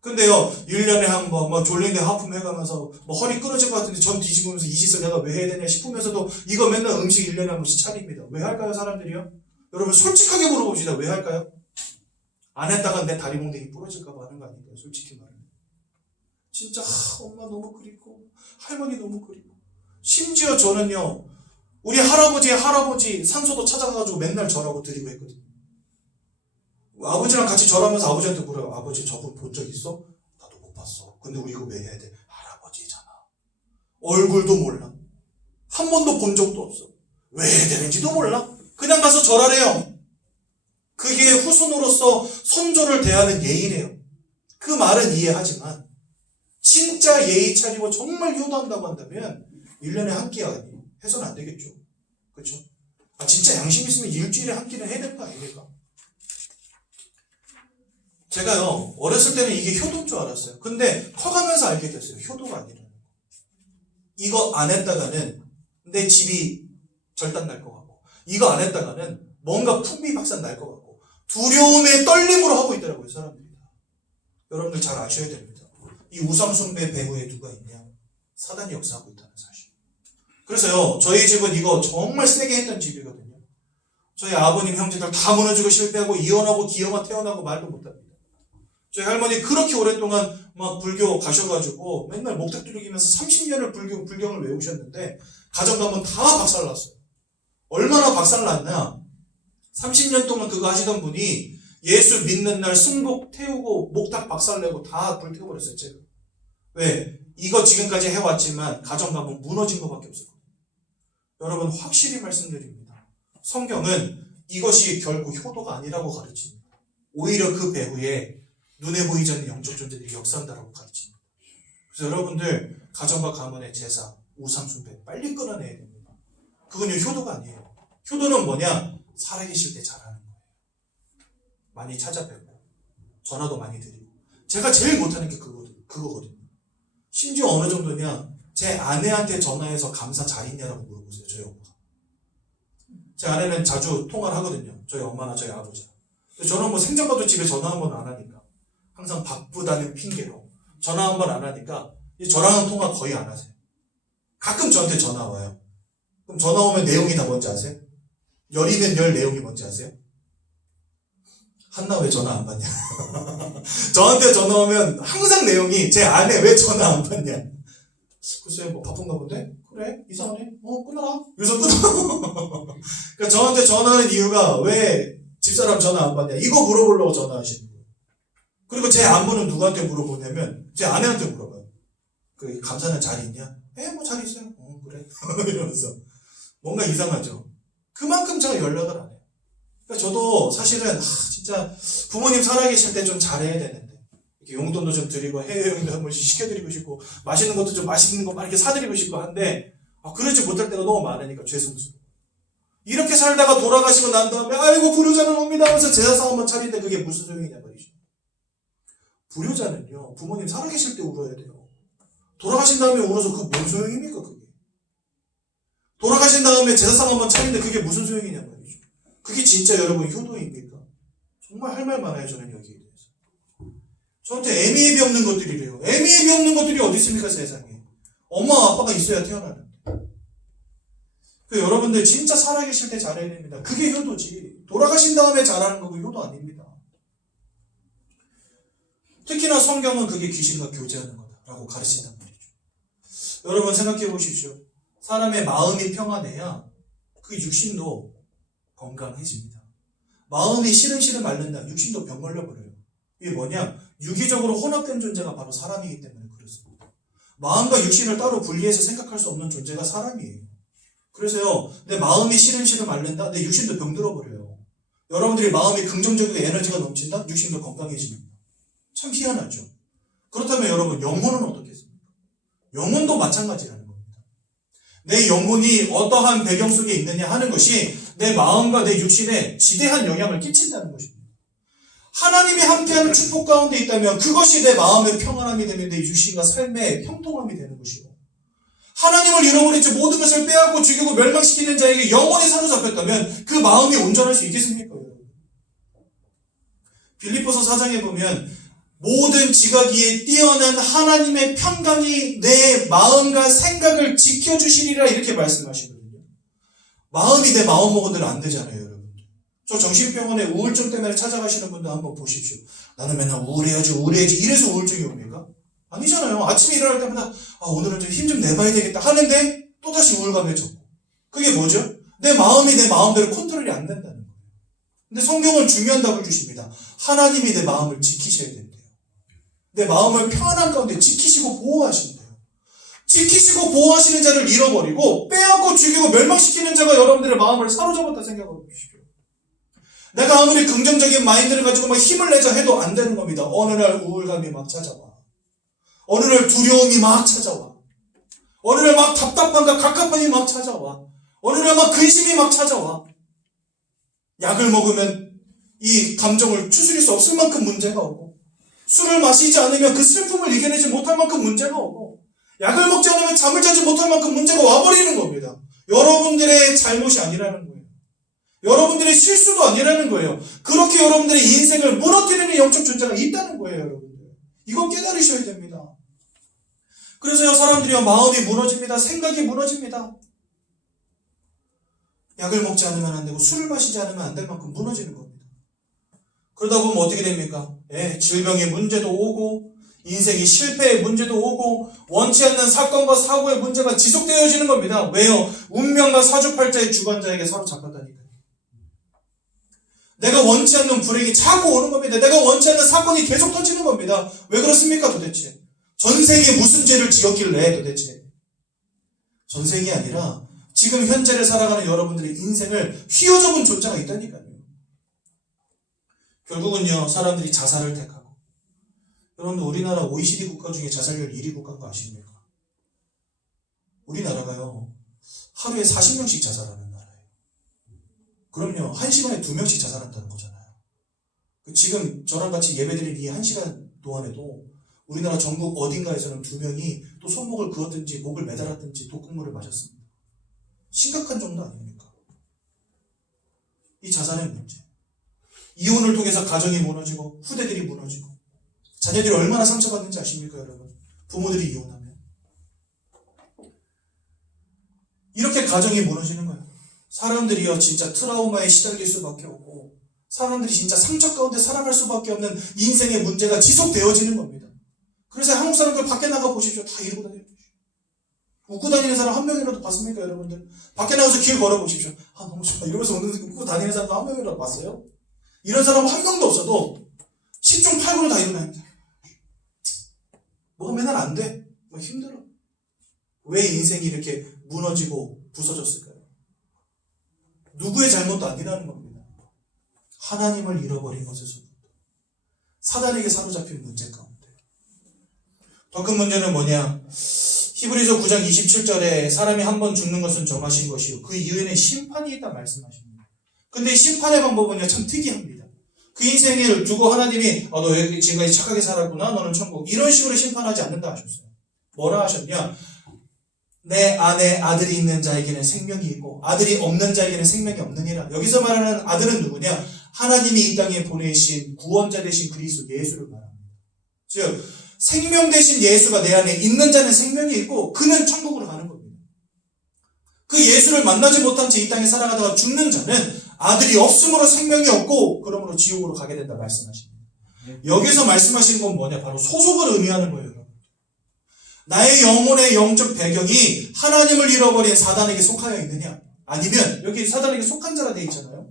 근데요 1년에 한 번 졸린데 하품해가면서 허리 끊어질 것 같은데 전 뒤집으면서 이 짓을 내가 왜 해야 되냐 싶으면서도 이거 맨날 음식 1년에 한 번씩 차립니다. 왜 할까요 사람들이요? 여러분 솔직하게 물어봅시다. 왜 할까요? 안 했다가 내 다리 몽둥이 부러질까 봐 하는 거 아닐까요? 솔직히 말하면. 진짜 엄마 너무 그립고 할머니 너무 그립고 심지어 저는요 우리 할아버지 산소도 찾아가가지고 맨날 절하고 드리고 했거든요. 아버지랑 같이 절하면서 아버지한테 물어요. 아버지 저분 본 적 있어? 나도 못 봤어. 근데 우리 이거 왜 해야 돼? 할아버지잖아. 얼굴도 몰라. 한 번도 본 적도 없어. 왜 해야 되는지도 몰라. 그냥 가서 절하래요. 그게 후손으로서 선조를 대하는 예의래요. 그 말은 이해하지만 진짜 예의 차리고 정말 효도한다고 한다면 1년에 한 끼 해서는 안 되겠죠. 그렇죠? 진짜 양심 있으면 일주일에 한 끼는 해야 될 거 아닙니까? 제가요 어렸을 때는 이게 효도인 줄 알았어요. 근데 커가면서 알게 됐어요. 효도가 아니라는 거. 이거 안 했다가는 내 집이 절단 날 것 같고 이거 안 했다가는 뭔가 풍비박산 날 것 같고 두려움의 떨림으로 하고 있더라고요, 사람들이. 여러분들 잘 아셔야 됩니다. 이 우상숭배 배후에 누가 있냐? 사단이 역사하고 있다는 사실. 그래서요, 저희 집은 이거 정말 세게 했던 집이거든요. 저희 아버님, 형제들 다 무너지고 실패하고 이혼하고 기어만 태어나고 말도 못합니다. 저희 할머니 그렇게 오랫동안 막 불교 가셔가지고 맨날 목탁 두르기면서 30년을 불경을 외우셨는데 가정 가면 다 박살났어요. 얼마나 박살났냐? 30년 동안 그거 하시던 분이 예수 믿는 날 승복 태우고 목탁 박살내고 다 불태워버렸어요, 제가. 왜? 이거 지금까지 해왔지만 가정 가면 무너진 것밖에 없었거든요. 여러분 확실히 말씀드립니다. 성경은 이것이 결국 효도가 아니라고 가르칩니다. 오히려 그 배후에 눈에 보이지 않는 영적 존재들이 역사한다라고 가르칩니다. 그래서 여러분들 가정과 가문의 제사, 우상숭배 빨리 끊어내야 됩니다. 그건요 효도가 아니에요. 효도는 뭐냐? 살아계실 때 잘하는 거예요. 많이 찾아뵙고 전화도 많이 드리고. 제가 제일 못하는 게 그거거든요. 심지어 어느 정도냐, 제 아내한테 전화해서 감사 잘 있냐라고 물어보세요, 저희 엄마가. 제 아내는 자주 통화를 하거든요, 저희 엄마나 저희 아버지. 저는 뭐 생전 봐도 집에 전화 한 번 안 하니까, 항상 바쁘다는 핑계로 전화 한 번 안 하니까 저랑은 통화 거의 안 하세요. 가끔 저한테 전화 와요. 그럼 전화 오면 내용이 다 뭔지 아세요? 열이면 열 내용이 뭔지 아세요? 한나 왜 전화 안 받냐? 저한테 전화 오면 항상 내용이 제 아내 왜 전화 안 받냐? 글쎄 뭐 바쁜가 본데? 그래? 이상하네? 끊어라. 여기서 끊어. 그러니까 저한테 전화하는 이유가 왜 집사람 전화 안 받냐? 이거 물어보려고 전화하시는 거예요. 그리고 제 안부는 누구한테 물어보냐면 제 아내한테 물어봐요. 그 감사는 잘 있냐? 뭐 잘 있어요. 그래. 이러면서 뭔가 이상하죠. 그만큼 제가 연락을 안 해요. 그러니까 저도 사실은 진짜 부모님 살아계실 때 좀 잘해야 되는데 이렇게 용돈도 좀 드리고 해외여행도 한 번씩 시켜드리고 싶고 맛있는 것도 좀 맛있는 거 막 이렇게 사드리고 싶고 한데 그러지 못할 때가 너무 많으니까 죄송스러워. 이렇게 살다가 돌아가시고 난 다음에 아이고 불효자는 옵니다 하면서 제사상 한번 차리는데 그게 무슨 소용이냐 말이죠. 불효자는요 부모님 살아계실 때 울어야 돼요. 돌아가신 다음에 울어서 그 뭔 소용입니까 그게. 돌아가신 다음에 제사상 한번 차리는데 그게 무슨 소용이냐 말이죠. 그게 진짜 여러분 효도입니까? 정말 할 말 많아요 저는 여기에 대해서. 저한테 애미애비 없는 것들이래요. 애미애비 없는 것들이 어디 있습니까 세상에. 엄마 아빠가 있어야 태어나는데. 여러분들 진짜 살아계실 때 잘해야 됩니다. 그게 효도지. 돌아가신 다음에 잘하는 거고 효도 아닙니다. 특히나 성경은 그게 귀신과 교제하는 거다라고 가르친단 말이죠. 여러분 생각해 보십시오. 사람의 마음이 평안해야 그 육신도 건강해집니다. 마음이 시름시름 앓는다. 육신도 병 걸려버려요. 이게 뭐냐? 유기적으로 혼합된 존재가 바로 사람이기 때문에 그렇습니다. 마음과 육신을 따로 분리해서 생각할 수 없는 존재가 사람이에요. 그래서요, 내 마음이 시름시름 앓는다? 내 육신도 병들어버려요. 여러분들이 마음이 긍정적이고 에너지가 넘친다? 육신도 건강해집니다. 참 희한하죠? 그렇다면 여러분, 영혼은 어떻겠습니까? 영혼도 마찬가지라는 겁니다. 내 영혼이 어떠한 배경 속에 있느냐 하는 것이 내 마음과 내 육신에 지대한 영향을 끼친다는 것입니다. 하나님이 함께하는 축복 가운데 있다면 그것이 내 마음의 평안함이 되면 내 육신과 삶의 형통함이 되는 것이고, 하나님을 잃어버리지 모든 것을 빼앗고 죽이고 멸망시키는 자에게 영원히 사로잡혔다면 그 마음이 온전할 수 있겠습니까? 빌립보서 4장에 보면 모든 지각위에 뛰어난 하나님의 평강이 내 마음과 생각을 지켜주시리라 이렇게 말씀하시거든요. 마음이 내 마음먹은대로 안 되잖아요, 여러분. 저 정신병원에 우울증 때문에 찾아가시는 분들 한번 보십시오. 나는 맨날 우울해야지 이래서 우울증이 옵니까? 아니잖아요. 아침에 일어날 때마다 오늘은 좀 힘 좀 내봐야 되겠다 하는데 또다시 우울감에 젖고. 그게 뭐죠? 내 마음이 내 마음대로 컨트롤이 안 된다는 거예요. 근데 성경은 중요한 답을 주십니다. 하나님이 내 마음을 지키셔야 된대요. 내 마음을 평안한 가운데 지키시고 보호하신대요. 지키시고 보호하시는 자를 잃어버리고 빼앗고 죽이고 멸망시키는 자가 여러분들의 마음을 사로잡았다 생각해 보십시오. 내가 아무리 긍정적인 마인드를 가지고 막 힘을 내자 해도 안 되는 겁니다. 어느 날 우울감이 막 찾아와. 어느 날 두려움이 막 찾아와. 어느 날 막 답답함과 갑갑함이 막 찾아와. 어느 날 막 근심이 막 찾아와. 약을 먹으면 이 감정을 추스릴 수 없을 만큼 문제가 오고, 술을 마시지 않으면 그 슬픔을 이겨내지 못할 만큼 문제가 오고, 약을 먹지 않으면 잠을 자지 못할 만큼 문제가 와버리는 겁니다. 여러분들의 잘못이 아니라는 거예요. 여러분들의 실수도 아니라는 거예요. 그렇게 여러분들의 인생을 무너뜨리는 영적 존재가 있다는 거예요, 여러분들. 이거 깨달으셔야 됩니다. 그래서요, 사람들이요, 마음이 무너집니다. 생각이 무너집니다. 약을 먹지 않으면 안 되고 술을 마시지 않으면 안 될 만큼 무너지는 겁니다. 그러다 보면 어떻게 됩니까? 질병의 문제도 오고 인생이 실패의 문제도 오고 원치 않는 사건과 사고의 문제가 지속되어지는 겁니다. 왜요? 운명과 사주팔자의 주관자에게 사로잡혔다니까요. 내가 원치 않는 불행이 자꾸 오는 겁니다. 내가 원치 않는 사건이 계속 터지는 겁니다. 왜 그렇습니까 도대체? 전생에 무슨 죄를 지었길래 도대체? 전생이 아니라 지금 현재를 살아가는 여러분들의 인생을 휘어잡은 존재가 있다니까요. 결국은요, 사람들이 자살을 택하고. 여러분들, 우리나라 OECD 국가 중에 자살률 1위 국가인 거 아십니까? 우리나라가요, 하루에 40명씩 자살하는 나라예요. 그럼요, 1시간에 2명씩 자살한다는 거잖아요. 지금 저랑 같이 예배드린 이 1시간 동안에도 우리나라 전국 어딘가에서는 2명이 또 손목을 그었든지 목을 매달았든지 독극물을 마셨습니다. 심각한 정도 아닙니까? 이 자살의 문제. 이혼을 통해서 가정이 무너지고 후대들이 무너지고 자녀들이 얼마나 상처받는지 아십니까, 여러분? 부모들이 이혼하면 이렇게 가정이 무너지는 거예요. 사람들이요, 진짜 트라우마에 시달릴 수밖에 없고 사람들이 진짜 상처 가운데 살아갈 수밖에 없는 인생의 문제가 지속되어지는 겁니다. 그래서 한국 사람들 밖에 나가 보십시오. 다 이러고 다녀요. 웃고 다니는 사람 한 명이라도 봤습니까, 여러분들? 밖에 나가서 길 걸어보십시오. 아, 너무 좋아. 이러면서 웃고 다니는 사람도 한 명이라도 봤어요? 이런 사람은 한 명도 없어도 10중 8구로 다 일어나요. 뭐가 맨날 안 돼? 뭐 힘들어. 왜 인생이 이렇게 무너지고 부서졌을까요? 누구의 잘못도 아니라는 겁니다. 하나님을 잃어버린 것에서부터 사단에게 사로잡힌 문제 가운데 더 큰 문제는 뭐냐? 히브리서 9장 27절에 사람이 한 번 죽는 것은 정하신 것이요 그 이후에는 심판이 있다 말씀하십니다. 근데 심판의 방법은요, 참 특이합니다. 그 인생을 두고 하나님이 너 지금까지 착하게 살았구나, 너는 천국, 이런 식으로 심판하지 않는다 하셨어요. 뭐라 하셨냐? 내 안에 아들이 있는 자에게는 생명이 있고 아들이 없는 자에게는 생명이 없느니라. 여기서 말하는 아들은 누구냐? 하나님이 이 땅에 보내신 구원자 되신 그리스도 예수를 말합니다. 즉 생명 되신 예수가 내 안에 있는 자는 생명이 있고 그는 천국으로 가는 겁니다. 그 예수를 만나지 못한 채 이 땅에 살아가다가 죽는 자는 아들이 없으므로 생명이 없고 그러므로 지옥으로 가게 된다 말씀하십니다. 여기서 말씀하시는 건 뭐냐? 바로 소속을 의미하는 거예요, 여러분. 나의 영혼의 영적 배경이 하나님을 잃어버린 사단에게 속하여 있느냐? 아니면 여기 사단에게 속한 자가 되어 있잖아요.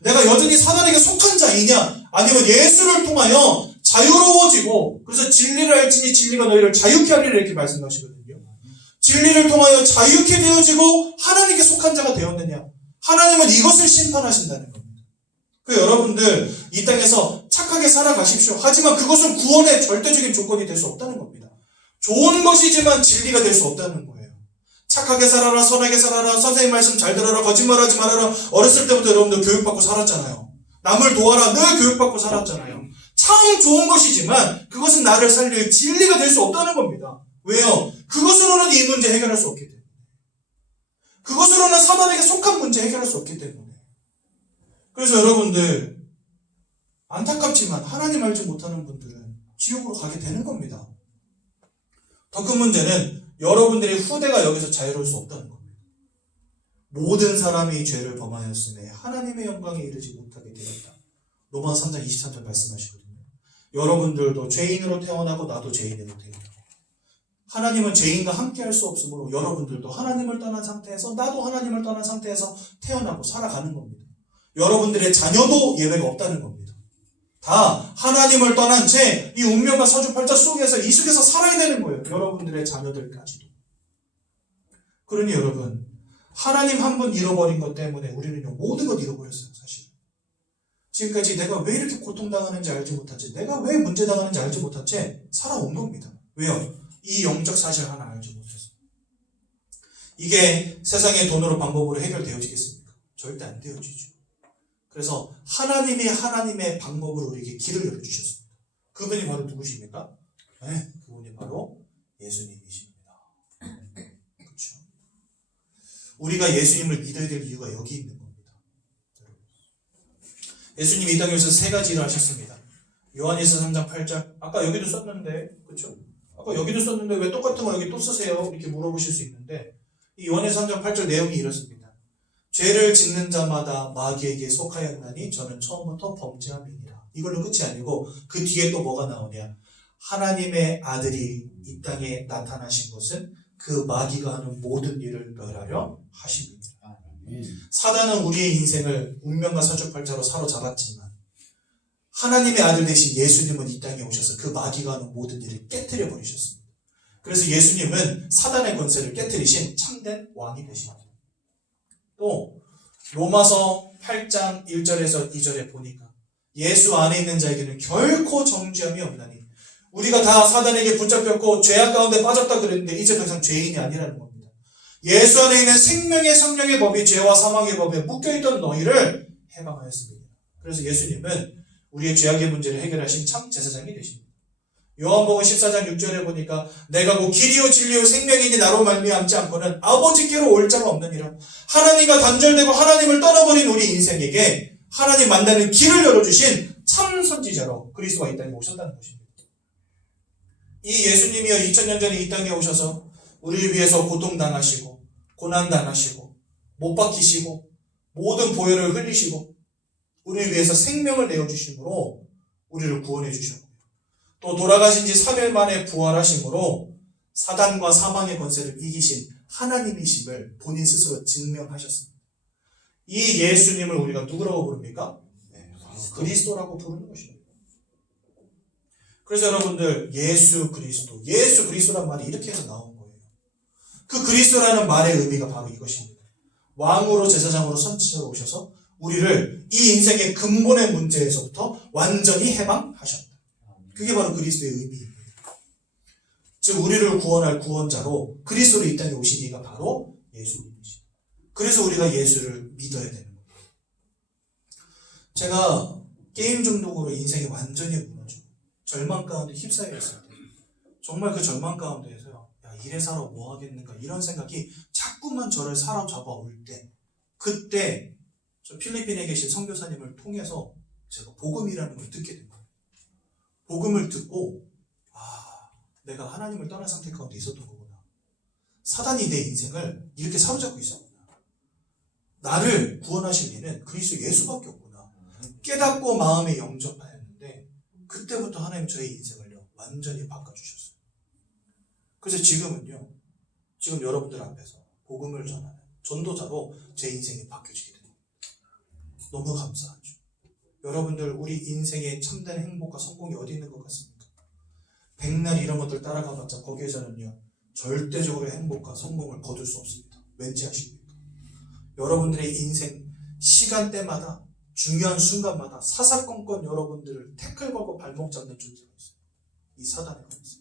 내가 여전히 사단에게 속한 자이냐? 아니면 예수를 통하여 자유로워지고 그래서 진리를 알지니 진리가 너희를 자유케 하리라 이렇게 말씀하시거든요. 진리를 통하여 자유케 되어지고 하나님께 속한 자가 되었느냐? 하나님은 이것을 심판하신다는 겁니다. 그 여러분들 이 땅에서 착하게 살아가십시오. 하지만 그것은 구원의 절대적인 조건이 될 수 없다는 겁니다. 좋은 것이지만 진리가 될 수 없다는 거예요. 착하게 살아라, 선하게 살아라, 선생님 말씀 잘 들어라, 거짓말하지 말아라. 어렸을 때부터 여러분들 교육받고 살았잖아요. 남을 도와라, 늘 교육받고 살았잖아요. 참 좋은 것이지만 그것은 나를 살릴 진리가 될 수 없다는 겁니다. 왜요? 그것으로는 이 문제 해결할 수 없기 때문에. 그것으로는 사단에게 속한 문제 해결할 수 없기 때문에. 그래서 여러분들 안타깝지만 하나님 알지 못하는 분들은 지옥으로 가게 되는 겁니다. 더 큰 문제는 여러분들의 후대가 여기서 자유로울 수 없다는 겁니다. 모든 사람이 죄를 범하였음에 하나님의 영광에 이르지 못하게 되었다. 로마서 3장 23절 말씀하시거든요. 여러분들도 죄인으로 태어나고 나도 죄인으로 태어나고 하나님은 죄인과 함께 할 수 없으므로 여러분들도 하나님을 떠난 상태에서 나도 하나님을 떠난 상태에서 태어나고 살아가는 겁니다. 여러분들의 자녀도 예외가 없다는 겁니다. 다 하나님을 떠난 채 이 운명과 사주팔자 속에서 이 속에서 살아야 되는 거예요. 여러분들의 자녀들까지도. 그러니 여러분 하나님 한 번 잃어버린 것 때문에 우리는요 모든 것 잃어버렸어요. 사실 지금까지 내가 왜 이렇게 고통당하는지 알지 못한 채 내가 왜 문제당하는지 알지 못한 채 살아온 겁니다. 왜요? 이 영적 사실 하나 알지 못해서. 이게 세상의 돈으로 방법으로 해결되어지겠습니까? 절대 안 되어지죠. 그래서 하나님이 하나님의 방법으로 우리에게 길을 열어주셨습니다. 그분이 바로 누구십니까? 네, 그분이 바로 예수님이십니다. 그렇죠? 우리가 예수님을 믿어야 될 이유가 여기 있는 겁니다. 여러분. 예수님이 이 땅에 오셔서 세 가지 일을 하셨습니다. 요한일서 3장 8절. 아까 여기도 썼는데, 그렇죠? 아까 여기도 썼는데 왜 똑같은 거 여기 또 쓰세요? 이렇게 물어보실 수 있는데, 이 요한일서 3장 8절 내용이 이렇습니다. 죄를 짓는 자마다 마귀에게 속하였나니 저는 처음부터 범죄함이니라. 이걸로 끝이 아니고 그 뒤에 또 뭐가 나오냐? 하나님의 아들이 이 땅에 나타나신 것은 그 마귀가 하는 모든 일을 멸하려 하십니다. 사단은 우리의 인생을 운명과 사주팔자로 사로잡았지만 하나님의 아들 대신 예수님은 이 땅에 오셔서 그 마귀가 하는 모든 일을 깨뜨려 버리셨습니다. 그래서 예수님은 사단의 권세를 깨뜨리신 참된 왕이 되십니다. 또 로마서 8장 1절에서 2절에 보니까 예수 안에 있는 자에게는 결코 정죄함이 없나니 우리가 다 사단에게 붙잡혔고 죄악 가운데 빠졌다 그랬는데 이제 더 이상 죄인이 아니라는 겁니다. 예수 안에 있는 생명의 성령의 법이 죄와 사망의 법에 묶여있던 너희를 해방하였습니다. 그래서 예수님은 우리의 죄악의 문제를 해결하신 참 제사장이 되십니다. 요한복음 14장 6절에 보니까 내가 곧 길이요 진리요 생명이니 나로 말미암지 않고는 아버지께로 올 자가 없느니라. 하나님과 단절되고 하나님을 떠나버린 우리 인생에게 하나님 만나는 길을 열어주신 참 선지자로 그리스도가 이 땅에 오셨다는 것입니다. 이 예수님이여 2000년 전에 이 땅에 오셔서 우리를 위해서 고통당하시고 고난당하시고 못 박히시고 모든 보혈을 흘리시고 우리를 위해서 생명을 내어주심으로 우리를 구원해 주셨고 또 돌아가신 지 3일 만에 부활하심으로 사단과 사망의 권세를 이기신 하나님이심을 본인 스스로 증명하셨습니다. 이 예수님을 우리가 누구라고 부릅니까? 그리스도라고 부르는 것입니다. 그래서 여러분들 예수 그리스도란 말이 이렇게 해서 나온 거예요. 그 그리스도라는 말의 의미가 바로 이것입니다. 왕으로 제사장으로 선지자로 오셔서 우리를 이 인생의 근본의 문제에서부터 완전히 해방하셨다. 그게 바로 그리스도의 의미입니다. 즉 우리를 구원할 구원자로 그리스도로 이 땅에 오신 이가 바로 예수님이시죠. 그래서 우리가 예수를 믿어야 되는 거예요. 제가 게임 중독으로 인생이 완전히 무너지고 절망 가운데 휩싸여 있을 때 정말 그 절망 가운데에서요. 야 이래 살아 뭐 하겠는가 이런 생각이 자꾸만 저를 사로잡아 올 때 그때 저 필리핀에 계신 선교사님을 통해서 제가 복음이라는 걸 듣게 된 거예요. 복음을 듣고 내가 하나님을 떠난 상태 가운데 있었던 거구나. 사단이 내 인생을 이렇게 사로잡고 있었구나. 나를 구원하실 이는 그리스도 예수밖에 없구나. 깨닫고 마음에 영접하였는데 그때부터 하나님 저의 인생을요 완전히 바꿔주셨어요. 그래서 지금은요 지금 여러분들 앞에서 복음을 전하는 전도자로 제 인생이 바뀌어지게 됩니다. 너무 감사하죠. 여러분들 우리 인생의 참된 행복과 성공이 어디 있는 것 같습니까? 백날 이런 것들 따라가봤자 거기에서는요 절대적으로 행복과 성공을 거둘 수 없습니다. 왠지 아십니까? 여러분들의 인생 시간대마다 중요한 순간마다 사사건건 여러분들을 태클 걸고 발목 잡는 존재가 있어요. 이 사단의 권세.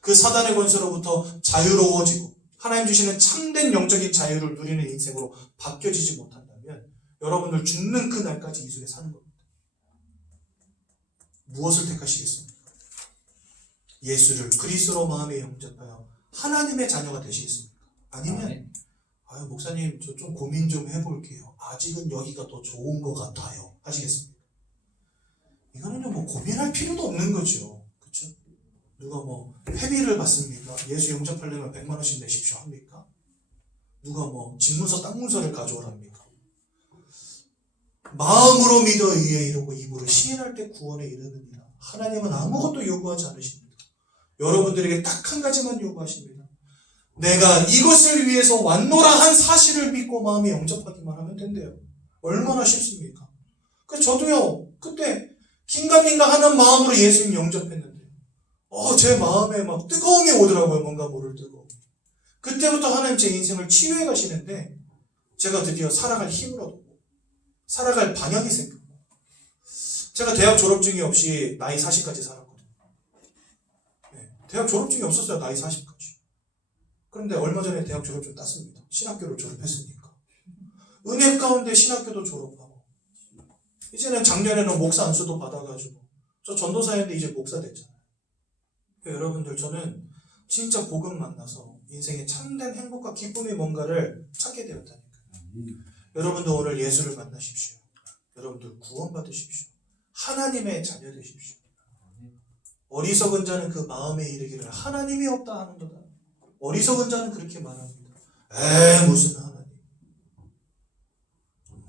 그 사단의 권세로부터 자유로워지고 하나님 주시는 참된 영적인 자유를 누리는 인생으로 바뀌어지지 못한다면 여러분들 죽는 그날까지 이 속에 사는 겁니다. 무엇을 택하시겠습니까? 예수를 그리스도로 마음에 영접하여 하나님의 자녀가 되시겠습니까? 아니면 목사님 저 좀 고민 좀 해볼게요. 아직은 여기가 더 좋은 것 같아요. 하시겠습니까? 이거는요 뭐 고민할 필요도 없는 거죠. 그렇죠? 누가 뭐 회비를 받습니까? 예수 영접하려면 100만 원씩 내십시오 합니까? 누가 뭐 집문서 땅문서를 가져오랍니까? 마음으로 믿어 의에 이르고 입으로 시인할 때 구원에 이르느니라. 하나님은 아무것도 요구하지 않으십니다. 여러분들에게 딱 한 가지만 요구하십니다. 내가 이것을 위해서 왔노라 한 사실을 믿고 마음에 영접하기만 하면 된대요. 얼마나 쉽습니까? 저도요 그때 긴가민가 하는 마음으로 예수님 영접했는데 제 마음에 막 뜨거움이 오더라고요. 뭔가 모를 뜨거움. 그때부터 하나님 제 인생을 치유해 가시는데 제가 드디어 살아갈 힘을 얻고 살아갈 방향이 생겼고 제가 대학 졸업증이 없이 나이 40까지 살았거든요. 대학 졸업증이 없었어요. 나이 40까지. 그런데 얼마 전에 대학 졸업증 땄습니다. 신학교를 졸업했으니까. 은혜 가운데 신학교도 졸업하고 이제는 작년에는 목사 안수도 받아가지고 저 전도사였는데 이제 목사 됐잖아요. 여러분들 저는 진짜 복음 만나서 인생의 참된 행복과 기쁨이 뭔가를 찾게 되었다니까요. 여러분도 오늘 예수를 만나십시오. 여러분들 구원받으십시오. 하나님의 자녀 되십시오. 어리석은 자는 그 마음에 이르기를 하나님이 없다 하는도다. 어리석은 자는 그렇게 말합니다. 무슨 하나님.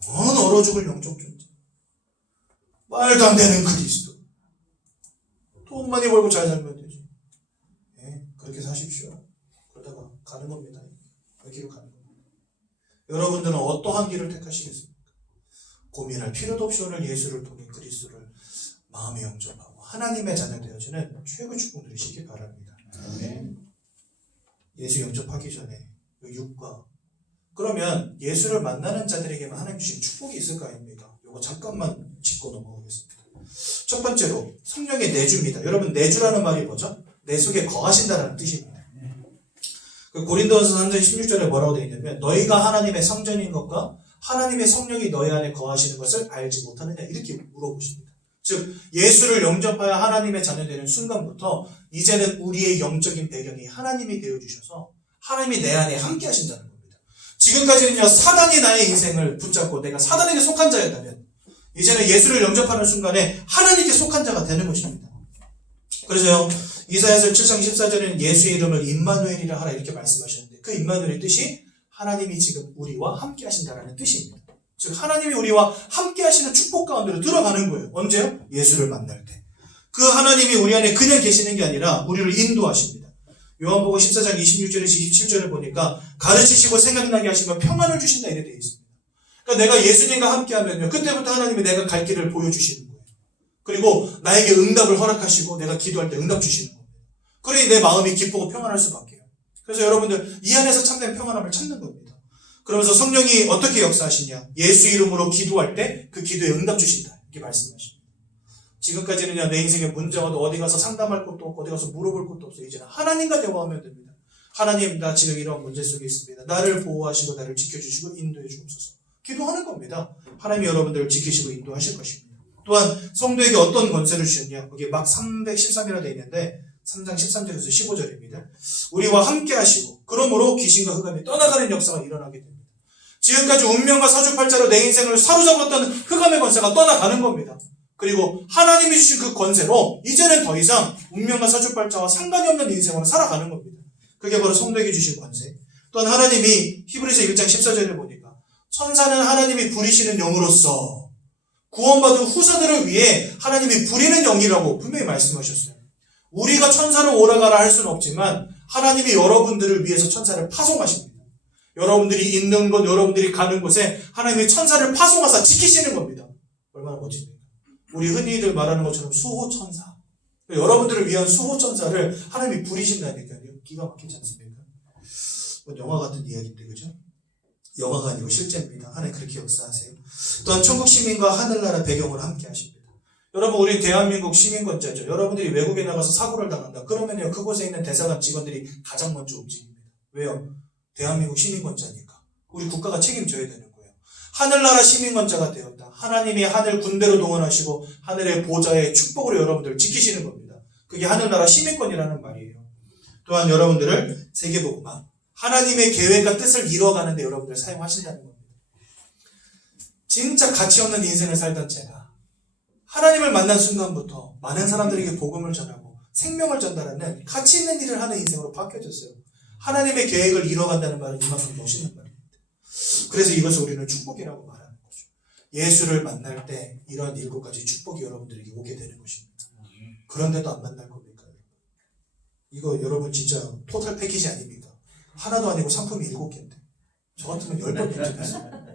얼어 죽을 영적 존재. 말도 안 되는 그리스도. 돈 많이 벌고 잘 살면 되지. 그렇게 사십시오. 그러다가 가는 겁니다. 그 길로 가는 겁니다. 여러분들은 어떠한 길을 택하시겠습니까? 고민할 필요도 없이 오늘 예수를 통해 그리스도를 마음에 영접하고 하나님의 자녀 되어지는 최고의 축복 누리시기 바랍니다. 예수 영접하기 전에 육과 그러면 예수를 만나는 자들에게만 하나님 주신 축복이 있을 거 아닙니까? 이거 잠깐만 짚고 넘어가겠습니다. 첫 번째로 성령의 내주입니다. 여러분 내주라는 말이 뭐죠? 내 속에 거하신다는 뜻입니다. 그 고린도전서 3장 16절에 뭐라고 되어 있냐면 너희가 하나님의 성전인 것과 하나님의 성령이 너희 안에 거하시는 것을 알지 못하느냐 이렇게 물어보십니다. 즉 예수를 영접하여 하나님의 자녀 되는 순간부터 이제는 우리의 영적인 배경이 하나님이 되어주셔서 하나님이 내 안에 함께 하신다는 겁니다. 지금까지는요 사단이 나의 인생을 붙잡고 내가 사단에게 속한 자였다면 이제는 예수를 영접하는 순간에 하나님께 속한 자가 되는 것입니다. 그래서요 이사야서 7장 14절에는 예수의 이름을 임마누엘이라 하라 이렇게 말씀하셨는데 그 임마누엘의 뜻이 하나님이 지금 우리와 함께 하신다는 뜻입니다. 즉 하나님이 우리와 함께 하시는 축복 가운데로 들어가는 거예요. 언제요? 예수를 만날 때. 그 하나님이 우리 안에 그냥 계시는 게 아니라 우리를 인도하십니다. 요한복음 14장 26절에서 27절을 보니까 가르치시고 생각나게 하시면 평안을 주신다 이렇게 되어 있습니다. 그러니까 내가 예수님과 함께 하면요. 그때부터 하나님이 내가 갈 길을 보여주시는 거예요. 그리고 나에게 응답을 허락하시고 내가 기도할 때 응답 주시는 겁니다. 그러니 내 마음이 기쁘고 평안할 수밖에요. 그래서 여러분들 이 안에서 참된 평안함을 찾는 겁니다. 그러면서 성령이 어떻게 역사하시냐? 예수 이름으로 기도할 때 그 기도에 응답 주신다. 이렇게 말씀하십니다. 지금까지는요, 내 인생에 문제가 와도 어디 가서 상담할 것도 없고, 어디 가서 물어볼 것도 없어요. 이제는 하나님과 대화하면 됩니다. 하나님, 나 지금 이런 문제 속에 있습니다. 나를 보호하시고, 나를 지켜주시고, 인도해 주옵소서. 기도하는 겁니다. 하나님이 여러분들을 지키시고, 인도하실 것입니다. 또한, 성도에게 어떤 권세를 주셨냐? 거기 막 313이라 되어 있는데, 3장 13절에서 15절입니다. 우리와 함께 하시고, 그러므로 귀신과 흑암이 떠나가는 역사가 일어나게 됩니다. 지금까지 운명과 사주팔자로 내 인생을 사로잡았던 흑암의 권세가 떠나가는 겁니다. 그리고 하나님이 주신 그 권세로 이제는 더 이상 운명과 사주팔자와 상관이 없는 인생으로 살아가는 겁니다. 그게 바로 성도에게 주신 권세. 또한 하나님이 히브리서 1장 14절을 보니까 천사는 하나님이 부리시는 영으로서 구원받은 후사들을 위해 하나님이 부리는 영이라고 분명히 말씀하셨어요. 우리가 천사를 오라가라 할 수는 없지만 하나님이 여러분들을 위해서 천사를 파송하십니다. 여러분들이 있는 곳, 여러분들이 가는 곳에 하나님이 천사를 파송하사 지키시는 겁니다. 얼마나 멋집니까? 우리 흔히들 말하는 것처럼 수호천사. 여러분들을 위한 수호천사를 하나님이 부리신다니까요. 기가 막히지 않습니까? 영화 같은 이야기인데, 그죠? 영화가 아니고 실제입니다. 하나님 그렇게 역사하세요. 또한 천국 시민과 하늘나라 배경을 함께 하십니다. 여러분, 우리 대한민국 시민권자죠. 여러분들이 외국에 나가서 사고를 당한다. 그러면요, 그곳에 있는 대사관 직원들이 가장 먼저 움직입니다. 왜요? 대한민국 시민권자니까. 우리 국가가 책임져야 되는 거예요. 하늘나라 시민권자가 되었다. 하나님이 하늘 군대로 동원하시고 하늘의 보좌의 축복으로 여러분들을 지키시는 겁니다. 그게 하늘나라 시민권이라는 말이에요. 또한 여러분들을 세계복음화, 하나님의 계획과 뜻을 이루어가는 데 여러분들 사용하신다는 겁니다. 진짜 가치 없는 인생을 살던 제가 하나님을 만난 순간부터 많은 사람들에게 복음을 전하고 생명을 전달하는 가치 있는 일을 하는 인생으로 바뀌어졌어요. 하나님의 계획을 이뤄간다는 말은 이만큼 멋있는 말입니다. 그래서 이것을 우리는 축복이라고 말하는 거죠. 예수를 만날 때 이러한 7가지 축복이 여러분들에게 오게 되는 것입니다. 그런데도 안 만날 겁니까? 이거 여러분 진짜 토탈 패키지 아닙니까? 하나도 아니고 상품이 7개인데 저 같으면 10번 인정했어요.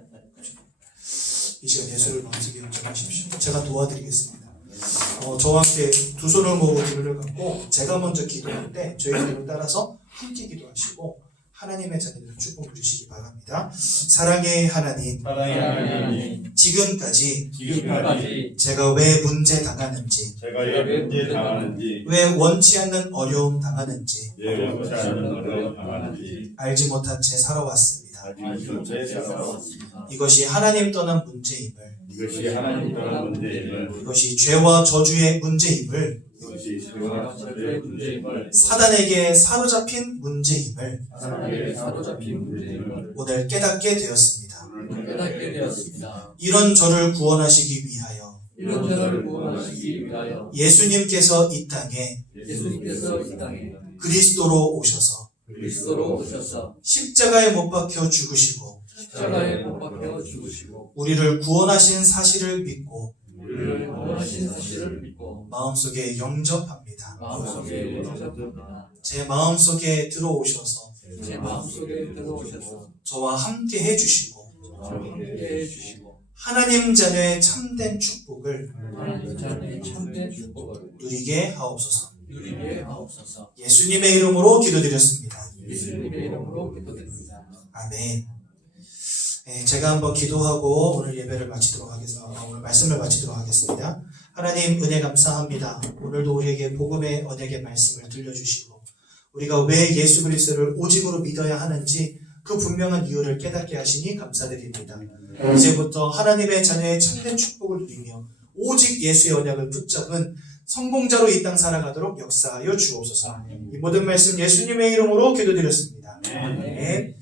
이 시간 예수를 마음속에 영접하십시오. 제가 도와드리겠습니다. 저와 함께 두 손을 모으고 기도를 갖고 제가 먼저 기도할 때 저희 기도를 따라서 함께 기도하시고 하나님의 자녀들을 축복 누리시기 바랍니다. 사랑의 하나님, 지금까지 제가 왜 문제 당하는지, 왜 원치 않는 어려움 당하는지 알지 못한 채 살아왔습니다. 이것이 하나님 떠난 문제임을, 이것이 죄와 저주의 문제임을 그것이 죄와 저주의 문제임을 사단에게 사로잡힌 문제임을 사람에게 사로잡힌 문제임을 오늘 깨닫게 되었습니다. 오늘 깨닫게 되었습니다. 이런 저를 구원하시기 위하여 이런 저를 구원하시기 위하여 예수님께서 이 땅에 예수님께서 이 땅에 그리스도로 오셔서 그리스도로 오셔서 십자가에 못 박혀 죽으시고 십자가에 못 박혀 죽으시고 우리를 구원하신 사실을 믿고 우리를 구원하신 사실을 믿고 마음속에 영접합니다. 마음속에 영접합니다. 제 마음속에 들어오셔서 제 마음속에 들어오셔서 저와 함께 해주시고 저와 함께 해주시고 하나님 자녀의 참된 축복을 하나님 자녀의 참된 축복을 누리게 하옵소서. 누리게 하옵소서. 예수님의 이름으로 기도드렸습니다. 예수님의 이름으로 기도드립니다. 아멘. 제가 한번 기도하고 오늘 예배를 마치도록 하겠습니다. 오늘 말씀을 마치도록 하겠습니다. 하나님 은혜 감사합니다. 오늘도 우리에게 복음의 언약의 말씀을 들려주시고 우리가 왜 예수 그리스도를 오직으로 믿어야 하는지 그 분명한 이유를 깨닫게 하시니 감사드립니다. 이제부터 하나님의 자녀의 참된 축복을 누리며 오직 예수의 언약을 붙잡은 성공자로 이 땅 살아가도록 역사하여 주옵소서. 이 모든 말씀 예수님의 이름으로 기도드렸습니다. 아멘.